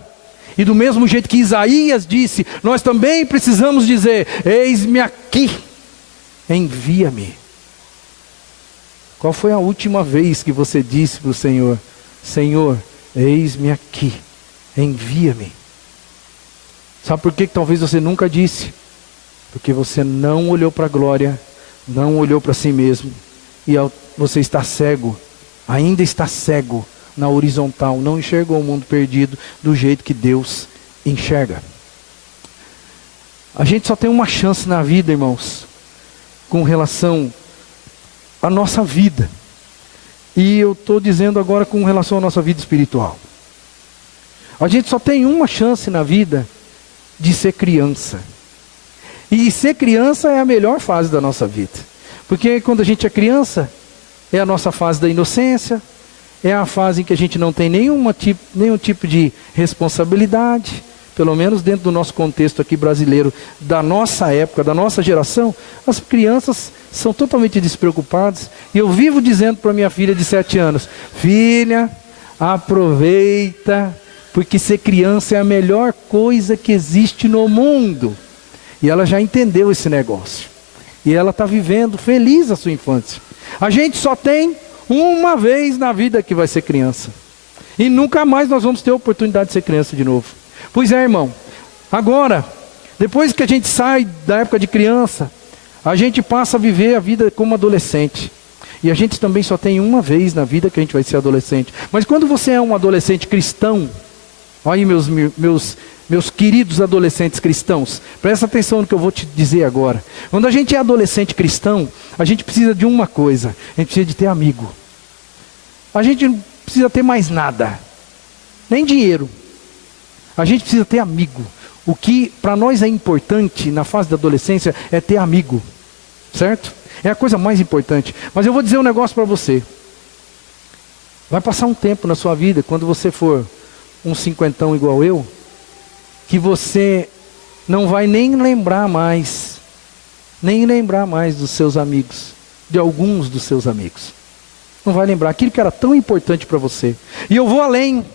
E do mesmo jeito que Isaías disse, nós também precisamos dizer, eis-me aqui, envia-me. Qual foi a última vez que você disse para o Senhor, Senhor, eis-me aqui, envia-me? Sabe por que talvez você nunca disse? Porque você não olhou para a glória, não olhou para si mesmo, e você está cego, ainda está cego, na horizontal, não enxergou o mundo perdido do jeito que Deus enxerga. A gente só tem uma chance na vida, irmãos, com relação à nossa vida. E eu estou dizendo agora com relação à nossa vida espiritual. A gente só tem uma chance na vida de ser criança. E ser criança é a melhor fase da nossa vida. Porque quando a gente é criança, é a nossa fase da inocência, é a fase em que a gente não tem nenhum tipo de responsabilidade, pelo menos dentro do nosso contexto aqui brasileiro, da nossa época, da nossa geração, as crianças são totalmente despreocupadas. E eu vivo dizendo para minha filha de 7 anos, filha, aproveita, porque ser criança é a melhor coisa que existe no mundo. E ela já entendeu esse negócio. E ela está vivendo feliz a sua infância. A gente só tem uma vez na vida que vai ser criança. E nunca mais nós vamos ter a oportunidade de ser criança de novo. Pois é, irmão. Agora, depois que a gente sai da época de criança, a gente passa a viver a vida como adolescente. E a gente também só tem uma vez na vida que a gente vai ser adolescente. Mas quando você é um adolescente cristão, olha aí meus queridos adolescentes cristãos, presta atenção no que eu vou te dizer agora. Quando a gente é adolescente cristão, a gente precisa de uma coisa, a gente precisa de ter amigo. A gente não precisa ter mais nada, nem dinheiro. A gente precisa ter amigo. O que para nós é importante na fase da adolescência é ter amigo, certo? É a coisa mais importante. Mas eu vou dizer um negócio para você. Vai passar um tempo na sua vida, quando você for um cinquentão igual eu, que você não vai nem lembrar mais dos seus amigos, de alguns dos seus amigos. Não vai lembrar aquilo que era tão importante para você. E eu vou além.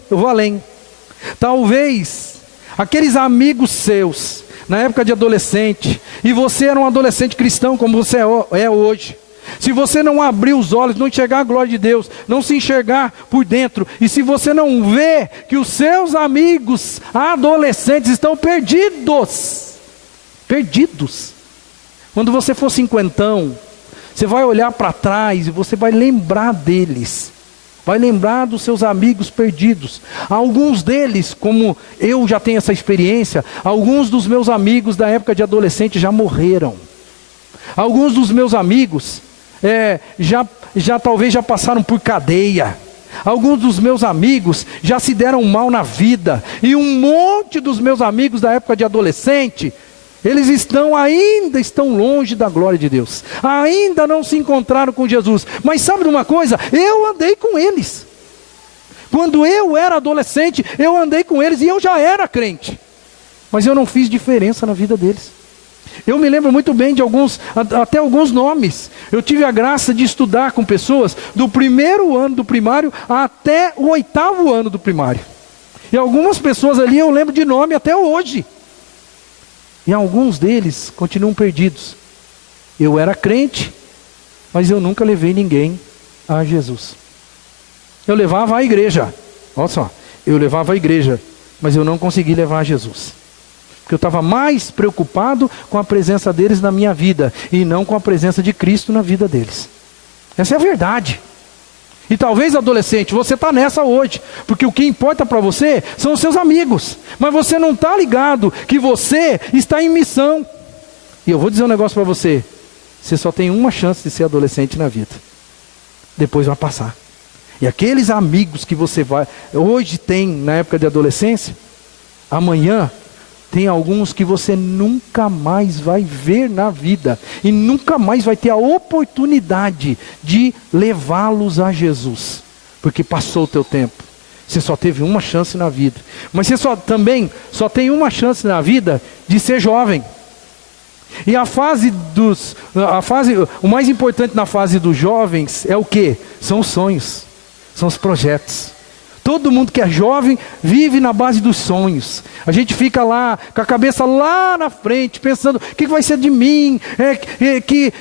Talvez aqueles amigos seus, na época de adolescente, e você era um adolescente cristão como você é hoje, se você não abrir os olhos, não enxergar a glória de Deus, não se enxergar por dentro, e se você não vê que os seus amigos adolescentes estão perdidos, quando você for cinquentão, você vai olhar para trás e você vai lembrar deles, vai lembrar dos seus amigos perdidos. Alguns deles, como eu já tenho essa experiência, alguns dos meus amigos da época de adolescente já morreram. Alguns dos meus amigos talvez já passaram por cadeia. Alguns dos meus amigos já se deram mal na vida. E um monte dos meus amigos da época de adolescente, eles ainda estão longe da glória de Deus. Ainda não se encontraram com Jesus. Mas sabe de uma coisa? Eu andei com eles. Quando eu era adolescente, eu andei com eles e eu já era crente. Mas eu não fiz diferença na vida deles. Eu me lembro muito bem de até alguns nomes. Eu tive a graça de estudar com pessoas do primeiro ano do primário até o 8º ano do primário. E algumas pessoas ali eu lembro de nome até hoje. E alguns deles continuam perdidos. Eu era crente, mas eu nunca levei ninguém a Jesus. Eu levava à igreja. Olha só, eu levava à igreja, mas eu não consegui levar a Jesus. Porque eu estava mais preocupado com a presença deles na minha vida e não com a presença de Cristo na vida deles. Essa é a verdade. E talvez, adolescente, você está nessa hoje, porque o que importa para você são os seus amigos, mas você não está ligado que você está em missão. E eu vou dizer um negócio para você: você só tem uma chance de ser adolescente na vida, depois vai passar. E aqueles amigos que você hoje tem na época de adolescência, amanhã tem alguns que você nunca mais vai ver na vida. E nunca mais vai ter a oportunidade de levá-los a Jesus. Porque passou o teu tempo. Você só teve uma chance na vida. Mas você também só tem uma chance na vida de ser jovem. E o mais importante na fase dos jovens é o quê? São os sonhos. São os projetos. Todo mundo que é jovem vive na base dos sonhos. A gente fica lá, com a cabeça lá na frente, pensando: o que vai ser de mim?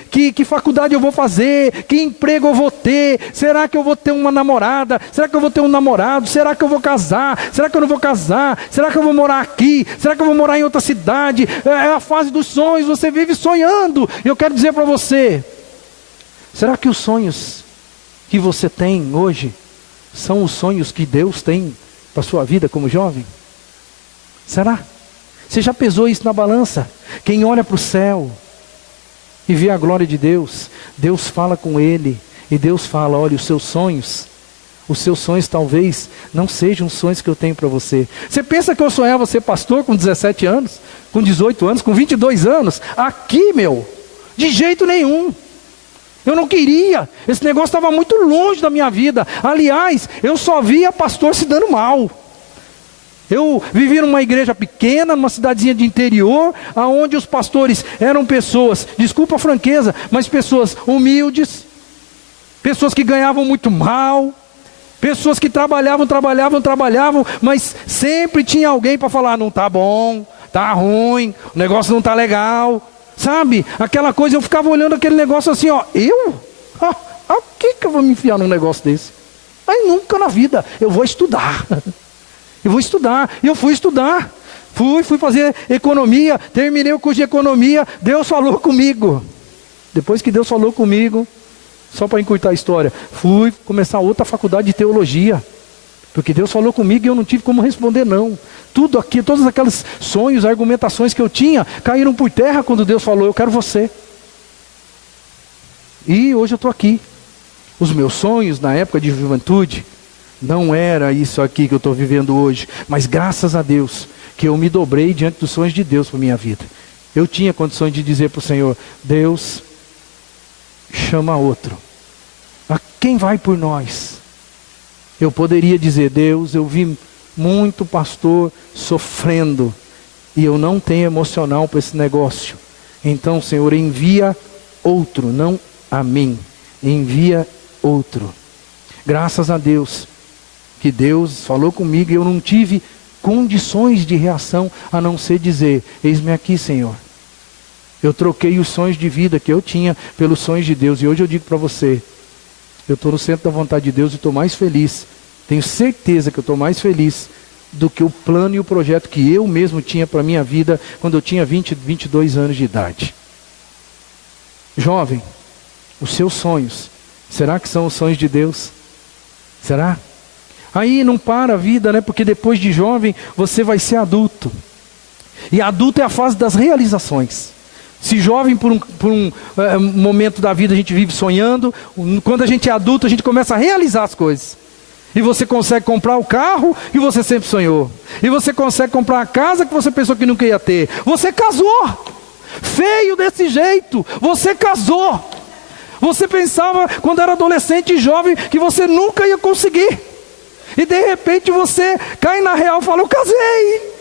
Que faculdade eu vou fazer? Que emprego eu vou ter? Será que eu vou ter uma namorada? Será que eu vou ter um namorado? Será que eu vou casar? Será que eu não vou casar? Será que eu vou morar aqui? Será que eu vou morar em outra cidade? É a fase dos sonhos, você vive sonhando. E eu quero dizer para você: será que os sonhos que você tem hoje são os sonhos que Deus tem para a sua vida como jovem? Será? Você já pesou isso na balança? Quem olha para o céu e vê a glória de Deus, Deus fala com ele, e Deus fala: olha, os seus sonhos talvez não sejam os sonhos que eu tenho para você. Você pensa que eu sonhava ser pastor com 17 anos, com 18 anos, com 22 anos? Aqui, de jeito nenhum. Eu não queria, esse negócio estava muito longe da minha vida. Aliás, eu só via pastor se dando mal. Eu vivi numa igreja pequena, numa cidadezinha de interior, onde os pastores eram pessoas, desculpa a franqueza, mas pessoas humildes, pessoas que ganhavam muito mal, pessoas que trabalhavam, mas sempre tinha alguém para falar: não está bom, está ruim, o negócio não está legal. Sabe, aquela coisa, eu ficava olhando aquele negócio assim, o que eu vou me enfiar num negócio desse? Aí nunca na vida, eu vou estudar. E eu fui estudar. Fui fazer economia, terminei o curso de economia, Deus falou comigo. Depois que Deus falou comigo, só para encurtar a história, fui começar outra faculdade de teologia. Porque Deus falou comigo e eu não tive como responder não. Tudo aqui, todos aqueles sonhos, argumentações que eu tinha, caíram por terra quando Deus falou: eu quero você. E hoje eu estou aqui. Os meus sonhos na época de juventude não era isso aqui que eu estou vivendo hoje. Mas graças a Deus que eu me dobrei diante dos sonhos de Deus para a minha vida. Eu tinha condições de dizer para o Senhor: Deus, chama outro. A quem vai por nós? Eu poderia dizer: Deus, eu vi muito pastor sofrendo e eu não tenho emocional para esse negócio. Então, Senhor, envia outro, não a mim. Envia outro. Graças a Deus que Deus falou comigo e eu não tive condições de reação a não ser dizer: eis-me aqui, Senhor. Eu troquei os sonhos de vida que eu tinha pelos sonhos de Deus. E hoje eu digo para você: eu estou no centro da vontade de Deus e estou mais feliz. Tenho certeza que eu estou mais feliz do que o plano e o projeto que eu mesmo tinha para a minha vida quando eu tinha 22 anos de idade. Jovem, os seus sonhos, será que são os sonhos de Deus? Será? Aí não para a vida, né? Porque depois de jovem você vai ser adulto. E adulto é a fase das realizações. Se jovem por um momento da vida a gente vive sonhando, quando a gente é adulto a gente começa a realizar as coisas. E você consegue comprar o carro que você sempre sonhou. E você consegue comprar a casa que você pensou que nunca ia ter. Você casou. Feio desse jeito. Você casou. Você pensava quando era adolescente e jovem que você nunca ia conseguir. E de repente você cai na real e fala, eu casei.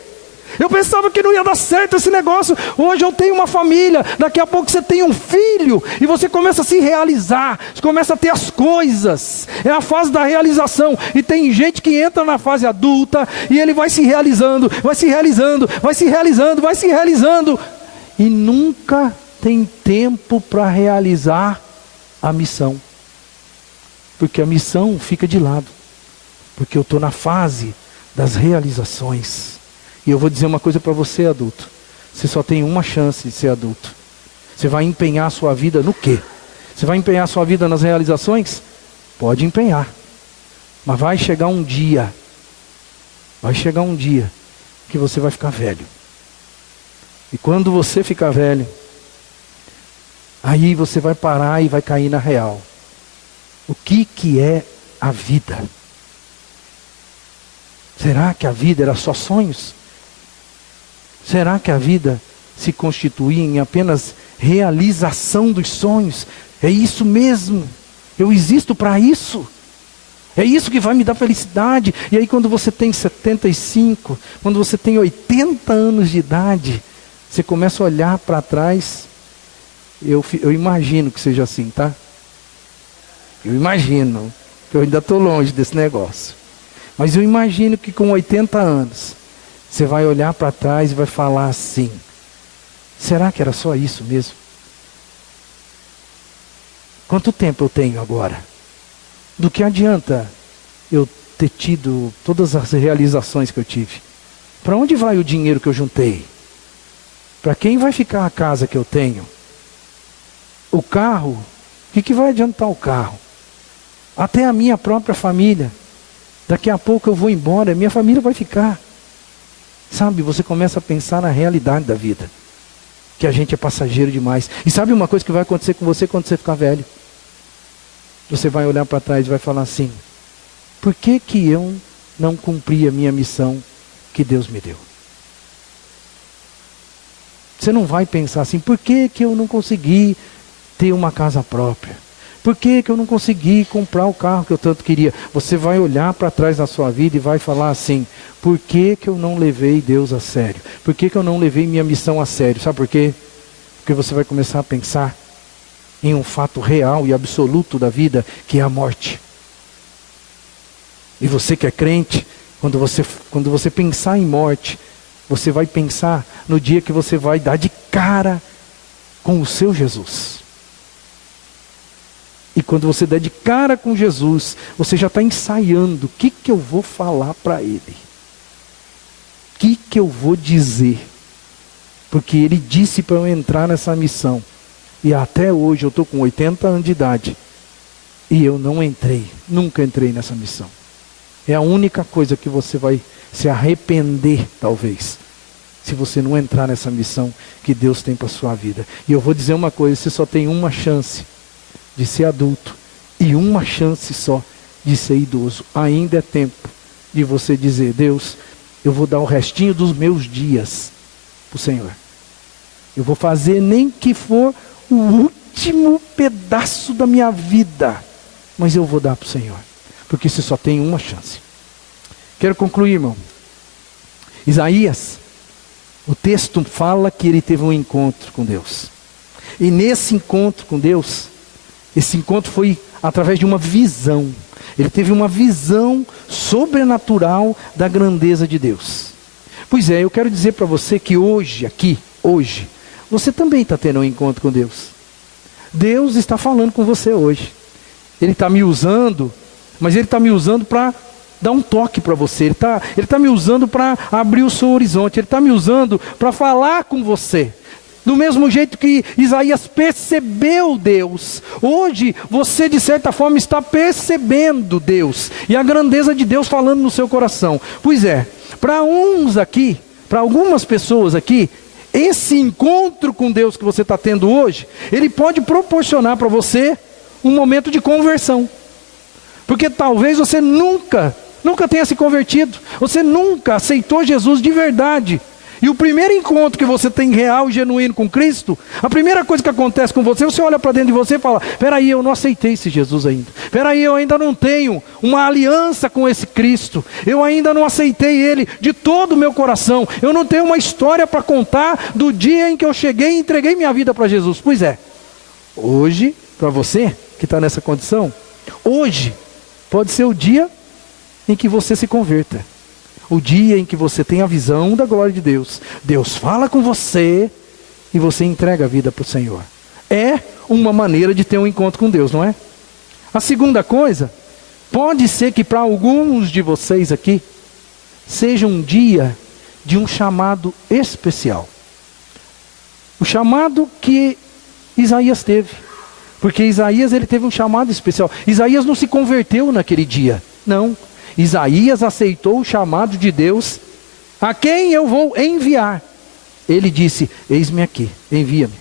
Eu pensava que não ia dar certo esse negócio. Hoje eu tenho uma família. Daqui a pouco você tem um filho. E você começa a se realizar. Você começa a ter as coisas. É a fase da realização. E tem gente que entra na fase adulta. E ele vai se realizando. Vai se realizando. Vai se realizando. Vai se realizando. E nunca tem tempo para realizar a missão. Porque a missão fica de lado. Porque eu estou na fase das realizações. E eu vou dizer uma coisa para você, adulto. Você só tem uma chance de ser adulto. Você vai empenhar a sua vida no quê? Você vai empenhar a sua vida nas realizações? Pode empenhar. Mas vai chegar um dia. Vai chegar um dia que você vai ficar velho. E quando você ficar velho, aí você vai parar e vai cair na real. O que é a vida? Será que a vida era só sonhos? Será que a vida se constituía em apenas realização dos sonhos? É isso mesmo. Eu existo para isso. É isso que vai me dar felicidade. E aí quando você tem 75, quando você tem 80 anos de idade, você começa a olhar para trás. Eu imagino que seja assim, tá? Eu imagino. Que eu ainda estou longe desse negócio. Mas eu imagino que com 80 anos, você vai olhar para trás e vai falar assim, será que era só isso mesmo? Quanto tempo eu tenho agora? Do que adianta eu ter tido todas as realizações que eu tive? Para onde vai o dinheiro que eu juntei? Para quem vai ficar a casa que eu tenho? O carro? O que vai adiantar o carro? Até a minha própria família. Daqui a pouco eu vou embora, minha família vai ficar. Sabe, você começa a pensar na realidade da vida. Que a gente é passageiro demais. E sabe uma coisa que vai acontecer com você quando você ficar velho? Você vai olhar para trás e vai falar assim, por que eu não cumpri a minha missão que Deus me deu? Você não vai pensar assim, por que eu não consegui ter uma casa própria? Por que eu não consegui comprar o carro que eu tanto queria? Você vai olhar para trás na sua vida e vai falar assim, por que eu não levei Deus a sério? Por que eu não levei minha missão a sério? Sabe por quê? Porque você vai começar a pensar em um fato real e absoluto da vida, que é a morte. E você que é crente, quando você pensar em morte, você vai pensar no dia que você vai dar de cara com o seu Jesus. E quando você der de cara com Jesus, você já está ensaiando o que eu vou falar para Ele. O que eu vou dizer. Porque Ele disse para eu entrar nessa missão. E até hoje eu estou com 80 anos de idade. E eu não entrei, nunca entrei nessa missão. É a única coisa que você vai se arrepender, talvez. Se você não entrar nessa missão que Deus tem para a sua vida. E eu vou dizer uma coisa, você só tem uma chance de ser adulto, e uma chance só de ser idoso. Ainda é tempo de você dizer, Deus, eu vou dar o restinho dos meus dias para o Senhor. Eu vou fazer nem que for o último pedaço da minha vida, mas eu vou dar para o Senhor, porque você só tem uma chance. Quero concluir, irmão. Isaías, o texto fala que ele teve um encontro com Deus. E nesse encontro com Deus, esse encontro foi através de uma visão. Ele teve uma visão sobrenatural da grandeza de Deus. Pois é, eu quero dizer para você que hoje, você também está tendo um encontro com Deus. Deus está falando com você hoje. Ele está me usando, mas Ele está me usando para dar um toque para você. Ele está me usando para abrir o seu horizonte. Ele está me usando para falar com você. Do mesmo jeito que Isaías percebeu Deus, hoje você de certa forma está percebendo Deus e a grandeza de Deus falando no seu coração. Pois é, para uns aqui, para algumas pessoas aqui, esse encontro com Deus que você está tendo hoje, ele pode proporcionar para você um momento de conversão. Porque talvez você nunca tenha se convertido, você nunca aceitou Jesus de verdade. E o primeiro encontro que você tem real e genuíno com Cristo, a primeira coisa que acontece com você, você olha para dentro de você e fala: peraí, eu não aceitei esse Jesus ainda. Peraí, eu ainda não tenho uma aliança com esse Cristo. Eu ainda não aceitei Ele de todo o meu coração. Eu não tenho uma história para contar do dia em que eu cheguei e entreguei minha vida para Jesus. Pois é, hoje, para você que está nessa condição, hoje pode ser o dia em que você se converta. O dia em que você tem a visão da glória de Deus. Deus fala com você e você entrega a vida para o Senhor. É uma maneira de ter um encontro com Deus, não é? A segunda coisa, pode ser que para alguns de vocês aqui, seja um dia de um chamado especial. O chamado que Isaías teve. Porque Isaías ele teve um chamado especial. Isaías não se converteu naquele dia, não. Isaías aceitou o chamado de Deus, a quem eu vou enviar. Ele disse: eis-me aqui, envia-me.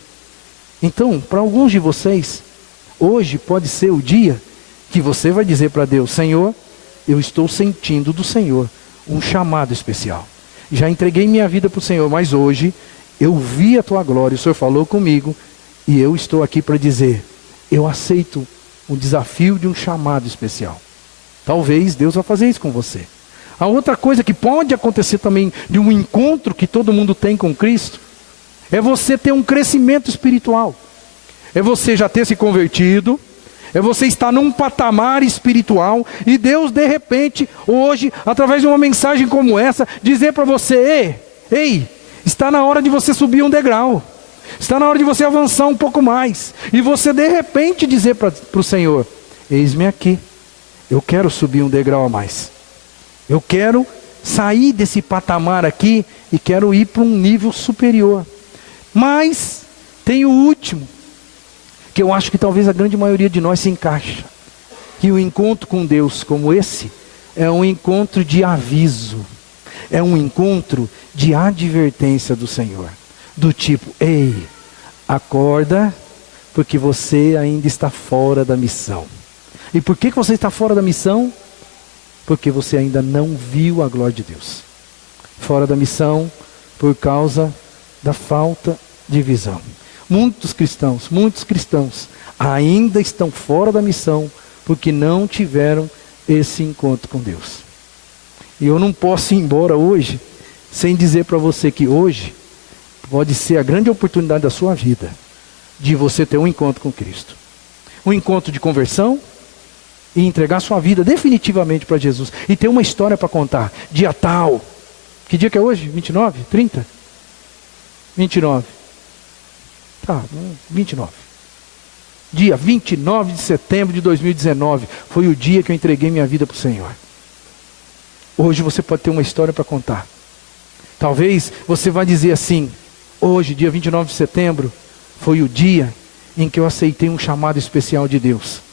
Então, para alguns de vocês, hoje pode ser o dia que você vai dizer para Deus: Senhor, eu estou sentindo do Senhor um chamado especial. Já entreguei minha vida para o Senhor, mas hoje eu vi a tua glória, o Senhor falou comigo, e eu estou aqui para dizer: eu aceito o desafio de um chamado especial. Talvez Deus vai fazer isso com você. A outra coisa que pode acontecer também de um encontro que todo mundo tem com Cristo, é você ter um crescimento espiritual. É você já ter se convertido, é você estar num patamar espiritual, e Deus de repente, hoje, através de uma mensagem como essa, dizer para você: ei, está na hora de você subir um degrau. Está na hora de você avançar um pouco mais. E você de repente dizer para o Senhor: eis-me aqui. Eu quero subir um degrau a mais. Eu quero sair desse patamar aqui e quero ir para um nível superior. Mas tem o último, que eu acho que talvez a grande maioria de nós se encaixa. Que o encontro com Deus como esse é um encontro de aviso. É um encontro de advertência do Senhor. Do tipo: ei, acorda, porque você ainda está fora da missão. E por que você está fora da missão? Porque você ainda não viu a glória de Deus. Fora da missão por causa da falta de visão. Muitos cristãos ainda estão fora da missão porque não tiveram esse encontro com Deus. E eu não posso ir embora hoje sem dizer para você que hoje pode ser a grande oportunidade da sua vida de você ter um encontro com Cristo. Um encontro de conversão, e entregar sua vida definitivamente para Jesus. E ter uma história para contar. Dia tal. Que dia que é hoje? 29? 30? 29. Tá, 29. Dia 29 de setembro de 2019. Foi o dia que eu entreguei minha vida para o Senhor. Hoje você pode ter uma história para contar. Talvez você vá dizer assim: hoje, dia 29 de setembro, foi o dia em que eu aceitei um chamado especial de Deus.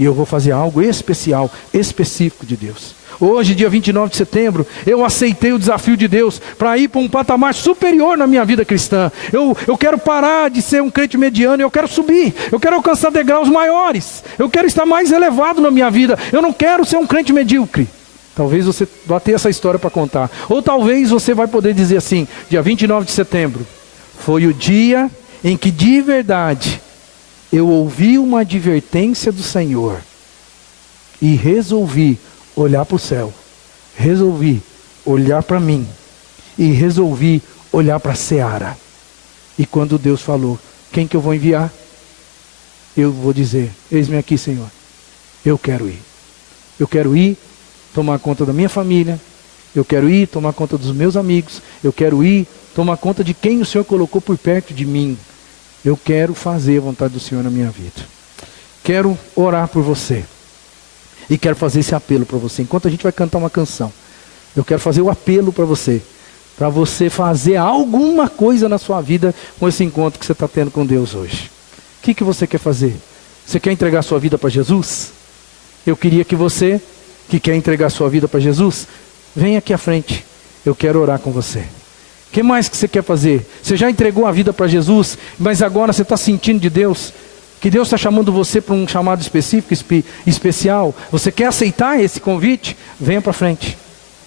E eu vou fazer algo especial, específico de Deus. Hoje, dia 29 de setembro, eu aceitei o desafio de Deus para ir para um patamar superior na minha vida cristã. Eu quero parar de ser um crente mediano, eu quero subir, eu quero alcançar degraus maiores, eu quero estar mais elevado na minha vida, eu não quero ser um crente medíocre. Talvez você vá ter essa história para contar. Ou talvez você vai poder dizer assim: dia 29 de setembro, foi o dia em que de verdade eu ouvi uma advertência do Senhor e resolvi olhar para o céu, resolvi olhar para mim e resolvi olhar para a seara. E quando Deus falou: quem que eu vou enviar? Eu vou dizer: eis-me aqui, Senhor, eu quero ir. Eu quero ir tomar conta da minha família, eu quero ir tomar conta dos meus amigos, eu quero ir tomar conta de quem o Senhor colocou por perto de mim. Eu quero fazer a vontade do Senhor na minha vida. Quero orar por você. E quero fazer esse apelo para você. Enquanto a gente vai cantar uma canção, eu quero fazer o apelo para você. para você fazer alguma coisa na sua vida com esse encontro que você está tendo com Deus hoje. O que você quer fazer? Você quer entregar sua vida para Jesus? Eu queria que você, que quer entregar sua vida para Jesus, venha aqui à frente. Eu quero orar com você. O que mais que você quer fazer? Você já entregou a vida para Jesus, mas agora você está sentindo de Deus, que Deus está chamando você para um chamado específico, especial. Você quer aceitar esse convite? Venha para frente.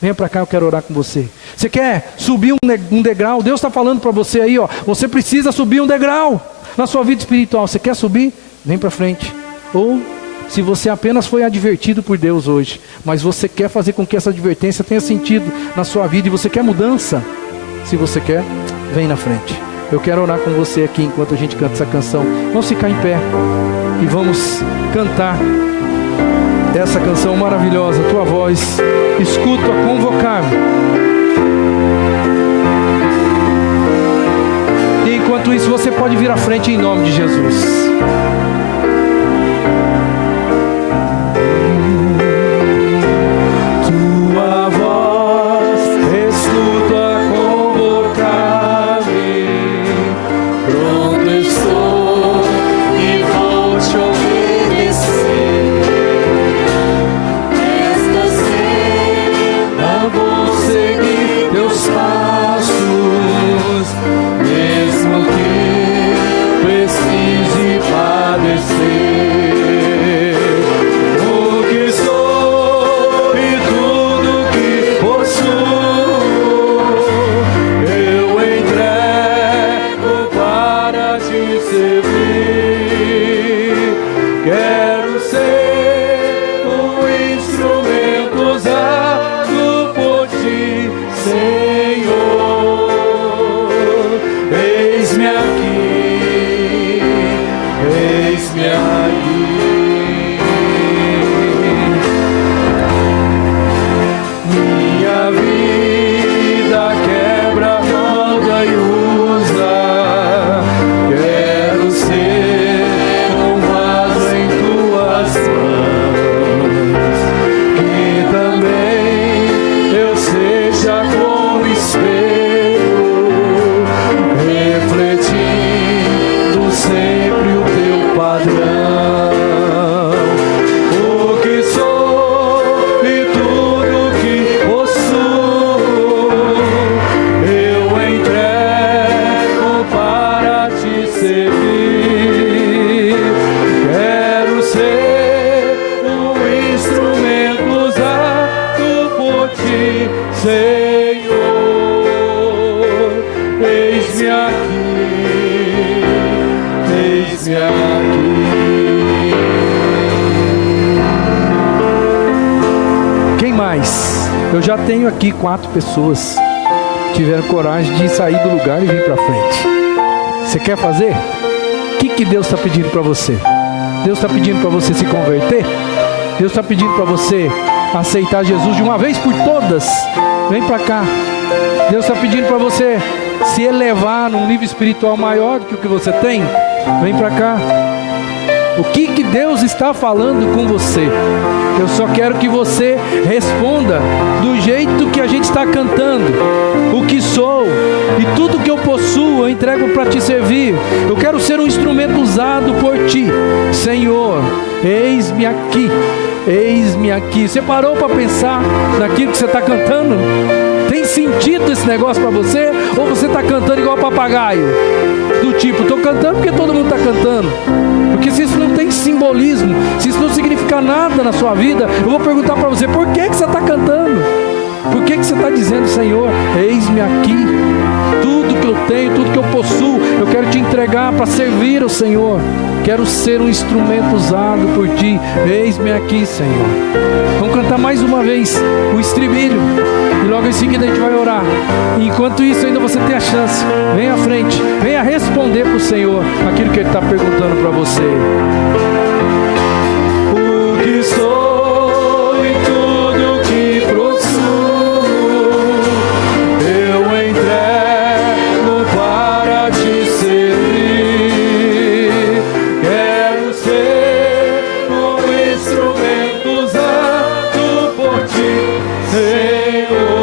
Venha para cá, eu quero orar com você. Você quer subir um degrau? Deus está falando para você aí, ó. Você precisa subir um degrau na sua vida espiritual. Você quer subir? Vem para frente. Ou, se você apenas foi advertido por Deus hoje, mas você quer fazer com que essa advertência tenha sentido na sua vida e você quer mudança, se você quer, vem na frente. Eu quero orar com você aqui enquanto a gente canta essa canção. Vamos ficar em pé e vamos cantar essa canção maravilhosa. Tua voz escuto a convocar-me. E enquanto isso você pode vir à frente em nome de Jesus. Eu já tenho aqui 4 pessoas que tiveram coragem de sair do lugar e vir para frente. Você quer fazer? O que Deus está pedindo para você? Deus está pedindo para você se converter? Deus está pedindo para você aceitar Jesus de uma vez por todas? Vem para cá. Deus está pedindo para você se elevar num nível espiritual maior do que o que você tem? Vem para cá. O que Deus está falando com você? Eu só quero que você responda do jeito que a gente está cantando. O que sou e tudo que eu possuo eu entrego para te servir. Eu quero ser um instrumento usado por ti, Senhor. Eis-me aqui, eis-me aqui. Você parou para pensar naquilo que você está cantando? Tem sentido esse negócio para você? Ou você está cantando igual papagaio? Do tipo, estou cantando porque todo mundo está cantando. Porque se isso não tem simbolismo, se isso não significa nada na sua vida, eu vou perguntar para você, por que você está cantando? Por que você está dizendo, Senhor, eis-me aqui, tudo que eu tenho, tudo que eu possuo, eu quero te entregar para servir ao Senhor. Quero ser um instrumento usado por ti. Eis-me aqui, Senhor. Vamos cantar mais uma vez o estribilho e logo em seguida a gente vai orar. E enquanto isso ainda você tem a chance. Venha à frente, venha responder para o Senhor aquilo que Ele está perguntando para você. O que sou e tudo que possuo eu entrego para te servir. Quero ser um instrumento usado por ti, Senhor.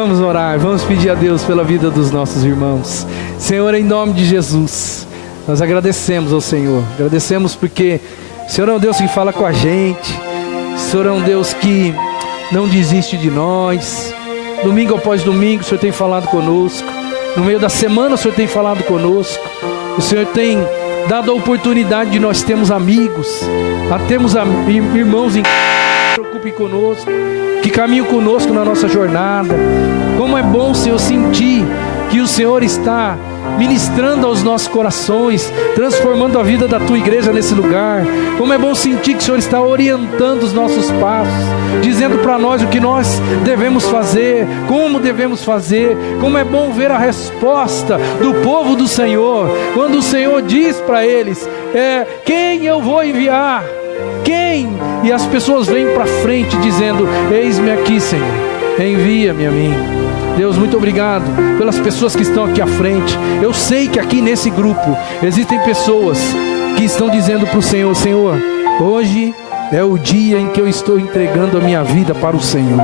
Vamos orar, vamos pedir a Deus pela vida dos nossos irmãos. Senhor, em nome de Jesus, nós agradecemos ao Senhor. Agradecemos porque o Senhor é um Deus que fala com a gente. O Senhor é um Deus que não desiste de nós. Domingo após domingo o Senhor tem falado conosco. No meio da semana o Senhor tem falado conosco. O Senhor tem dado a oportunidade de nós termos amigos, termos irmãos que se preocupem conosco, que caminham conosco na nossa jornada. Como é bom, Senhor, sentir que o Senhor está ministrando aos nossos corações, transformando a vida da Tua igreja nesse lugar. Como é bom sentir que o Senhor está orientando os nossos passos, dizendo para nós o que nós devemos fazer, como devemos fazer. Como é bom ver a resposta do povo do Senhor, quando o Senhor diz para eles, quem eu vou enviar? Quem? E as pessoas vêm para frente dizendo, eis-me aqui, Senhor, envia-me a mim. Deus, muito obrigado pelas pessoas que estão aqui à frente. Eu sei que aqui nesse grupo existem pessoas que estão dizendo para o Senhor, Senhor, hoje é o dia em que eu estou entregando a minha vida para o Senhor,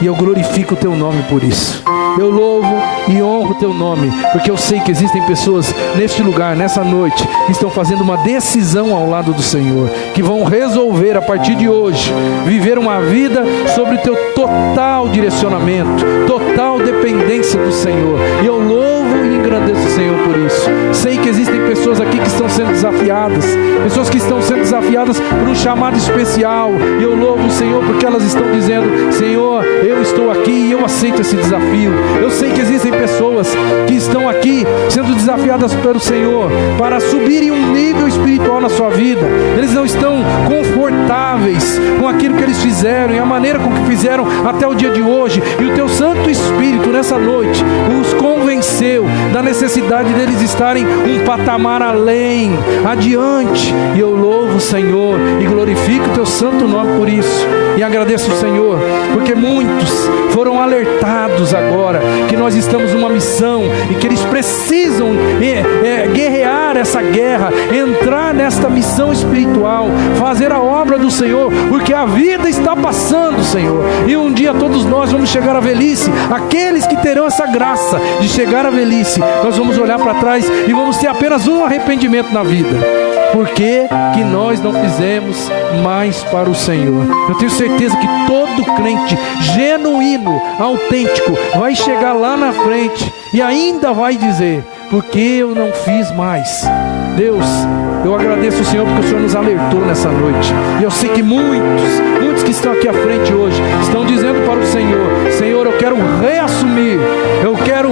e eu glorifico o Teu nome por isso. Eu louvo e honro o Teu nome, porque eu sei que existem pessoas neste lugar, nessa noite, que estão fazendo uma decisão ao lado do Senhor, que vão resolver a partir de hoje, viver uma vida sobre o Teu total direcionamento, total dependência do Senhor. E eu louvo e engrandeço o Senhor por isso. Sei que existem pessoas aqui que estão sendo desafiadas, pessoas que estão sendo desafiadas por um chamado especial, e eu louvo o Senhor porque elas estão dizendo, Senhor, eu estou aqui e eu aceito esse desafio. Eu sei que existem pessoas que estão aqui sendo desafiadas pelo Senhor para subirem um nível espiritual na sua vida. Eles não estão confortáveis com aquilo que eles fizeram e a maneira com que fizeram até o dia de hoje, e o Teu Santo Espírito nessa noite os convenceu da necessidade deles estarem um patamar além, adiante. E eu louvo o Senhor e glorifico o Teu santo nome por isso, e agradeço o Senhor porque muitos foram alertados agora que nós estamos numa missão e que eles precisam guerrear essa guerra, entrar nesta missão espiritual, fazer a obra do Senhor, porque a vida está passando, Senhor, e um dia todos nós vamos chegar à velhice. Aqueles que terão essa graça de chegar à velhice, nós vamos olhar para trás e vamos ter apenas um arrependimento na vida. Por que que nós não fizemos mais para o Senhor? Eu tenho certeza que todo crente genuíno, autêntico, vai chegar lá na frente e ainda vai dizer, porque eu não fiz mais. Deus, eu agradeço o Senhor porque o Senhor nos alertou nessa noite. E eu sei que muitos que estão aqui à frente hoje estão dizendo para o Senhor, Senhor, eu quero reassumir, eu quero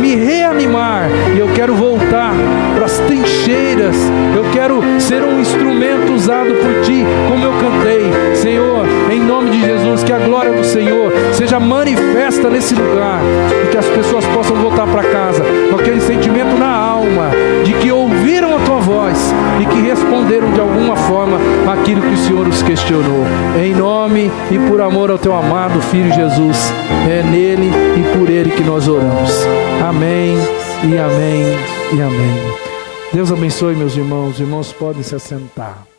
me reanimar, e eu quero voltar para as trincheiras, eu quero ser um instrumento usado por Ti, como eu cantei. Senhor, em nome de Jesus, que a glória do Senhor seja manifesta nesse lugar, e que as pessoas possam voltar para casa com aquele sentimento na alma, de que ouviram a Tua voz e que responderam de alguma forma aquilo que o Senhor os questionou. Em nome e por amor ao Teu amado Filho Jesus, é nele e por Ele que nós oramos. Amém e amém e amém. Deus abençoe, meus irmãos. Os irmãos podem se assentar.